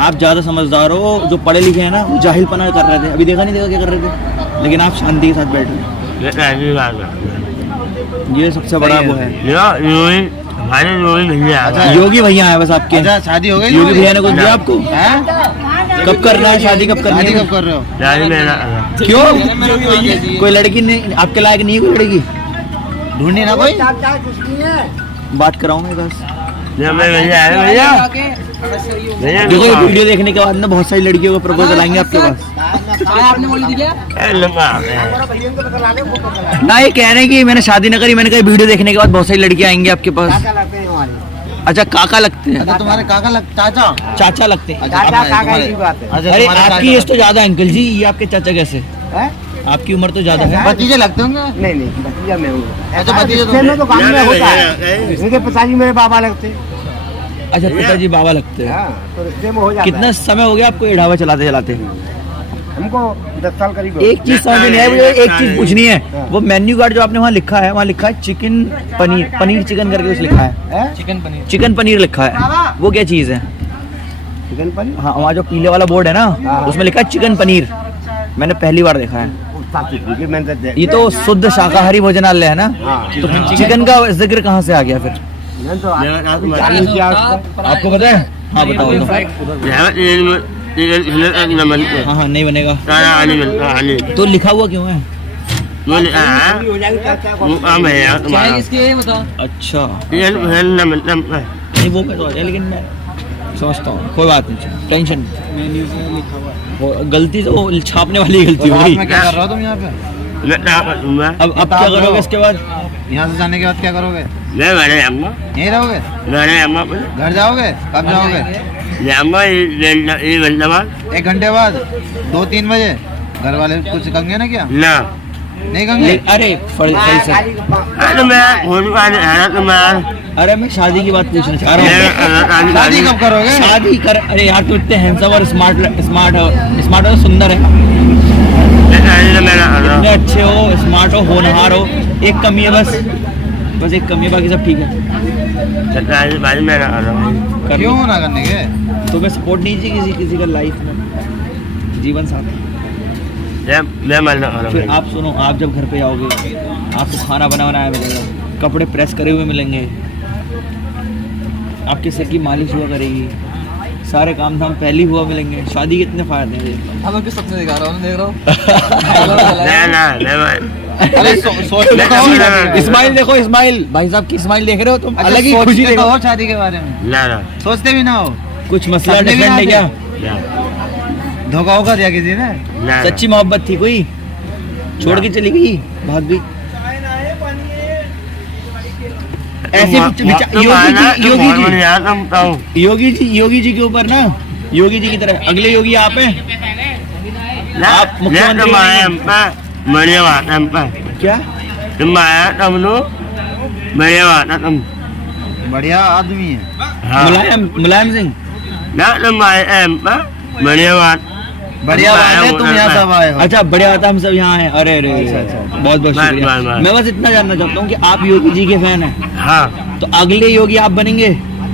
आप ज्यादा समझदार हो, जो पढ़े लिखे हैं ना वो जाहिलपना कर रहे थे, अभी देखा नहीं क्या कर रहे थे, लेकिन आप शांति के साथ बैठे हो। ये सबसे बड़ा वो है। योगी भैया है बस आपके। अच्छा, शादी हो गई? योगी भैया ने कुछ दिया आपको? कब करना है शादी, कब करना है? कब कर रहे हो? क्यों? कोई लड़की नहीं आपके लायक नहीं है? कोई लड़की ढूंढनी ना कोई? बात कराऊंगा बस। देखो ये वीडियो देखने के बाद ना बहुत सारी लड़कियों को प्रपोजल आएंगे आपके पास। आपने बोली थी क्या? ना ये कह रहे हैं कि मैंने शादी न करी, मैंने कहा वीडियो देखने के बाद बहुत सारी लड़कियां आएंगी आपके पास। अच्छा काका लगते हैं? अच्छा तुम्हारे काका चाचा चाचा लगते हैं। अच्छा, अरे आपकी एज तो ज्यादा है अंकल जी, ये आपके चाचा कैसे? आपकी उम्र तो ज्यादा है। भतीजे लगते होंगे? नहीं भतीजा मैं हूँ। अच्छा भतीजे में तो काम में होता है। मेरे पिताजी मेरे बाबा लगते। अच्छा पिताजी बाबा लगते हैं। तो रिश्ते में हो जाता है। कितना समय हो गया आपको ये ढाबा चलाते चलाते? हमको 10 साल करीब। एक चीज समझ में नहीं आई, मुझे एक चीज पूछनी है। वो मेन्यू कार्ड जो आपने वहाँ लिखा है, वहाँ लिखा है चिकन पनीर, पनीर चिकन करके कुछ लिखा है। चिकन पनीर लिखा है, वो क्या चीज है? चिकन पनीर? हाँ वहाँ जो पीले वाला बोर्ड है ना, उसमें लिखा है चिकन पनीर। मैंने पहली बार देखा है। ये तो शुद्ध शाकाहारी भोजनालय है ना, तो चिकन का जिक्र कहाँ से आ गया फिर? आपको पता है? हाँ बताओ। हाँ नहीं बनेगा तो लिखा हुआ क्यों है? अच्छा नहीं वो मैं तो लेकिन मैं समझता हूँ, कोई बात नहीं, टेंशन। गलती तो छापने वाली गलती हो गई। क्या कर रहे हो तुम यहाँ पे? अब क्या करोगे इसके बाद? यहाँ से जाने के बाद क्या करोगे? यहीं रहोगे? घर जाओगे? कब जाओगे? 1 घंटे बाद? 2-3 बजे? घर वाले कुछ कहेंगे ना क्या? नहीं कहेंगे? अरे अरे मैं शादी की बात पूछना चाह रहा हूँ। शादी कब करोगे? शादी कर, अरे यार तू इतने हैंडसम और स्मार्ट हो, सुंदर है, इतने अच्छे हो, स्मार्ट हो, होनहार हो, एक कमी है बस एक कमी है, बाकी सब ठीक है। क्यों ना करने के? तुम्हें सपोर्ट नहीं चाहिए किसी का लाइफ में, जीवन साथी? फिर आप सुनो, आप जब घर पे आओगे आपको खाना बनाया मिलेगा, कपड़े प्रेस करे हुए मिलेंगे, आपके सिर की मालिश हुआ करेगी, सारे काम धाम पहले हुआ मिलेंगे। शादी के कितने फायदे हैं? हम किस सबसे दिखा रहा हूँ, देख रहा हूँ। इस्माइल देखो, इस्माइल भाई साहब की स्माइल देख रहे हो तुम? अलग ही खुशी देखो हो शादी के बारे में। सोचते भी ना हो? कुछ मसला डिफरेंट है क्या? धोखा होगा दिया किसी ने? सच्ची मोहब्बत थी कोई, छोड़ के चली गई, भाग भी। ऐसे योगी जी के ऊपर ना, योगी जी की तरह अगले योगी आप हैं। आप मुख्यमंत्री क्या? बढ़िया आदमी है। मुलायम सिंह बढ़िया बात है, तुम यहाँ सब आए हो। अच्छा बढ़िया बात है, हम सब यहाँ हैं। अरे बहुत बहुत शुक्रिया। मैं बस इतना जानना चाहता हूँ कि आप योगी जी के फैन हैं? हाँ। तो अगले योगी आप बनेंगे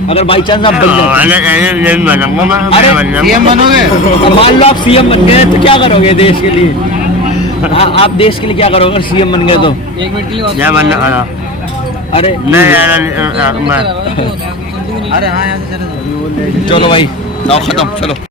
अगर बाई चांस आप बन जाते? अरे सीएम बनोगे? मान लो आप सीएम बन गए तो क्या करोगे देश के लिए? आप देश के लिए क्या करोगे अगर सीएम बन गए तो? 1 मिनट के लिए अरे अरे हाँ यहाँ से चलो भाई, खत्म, चलो।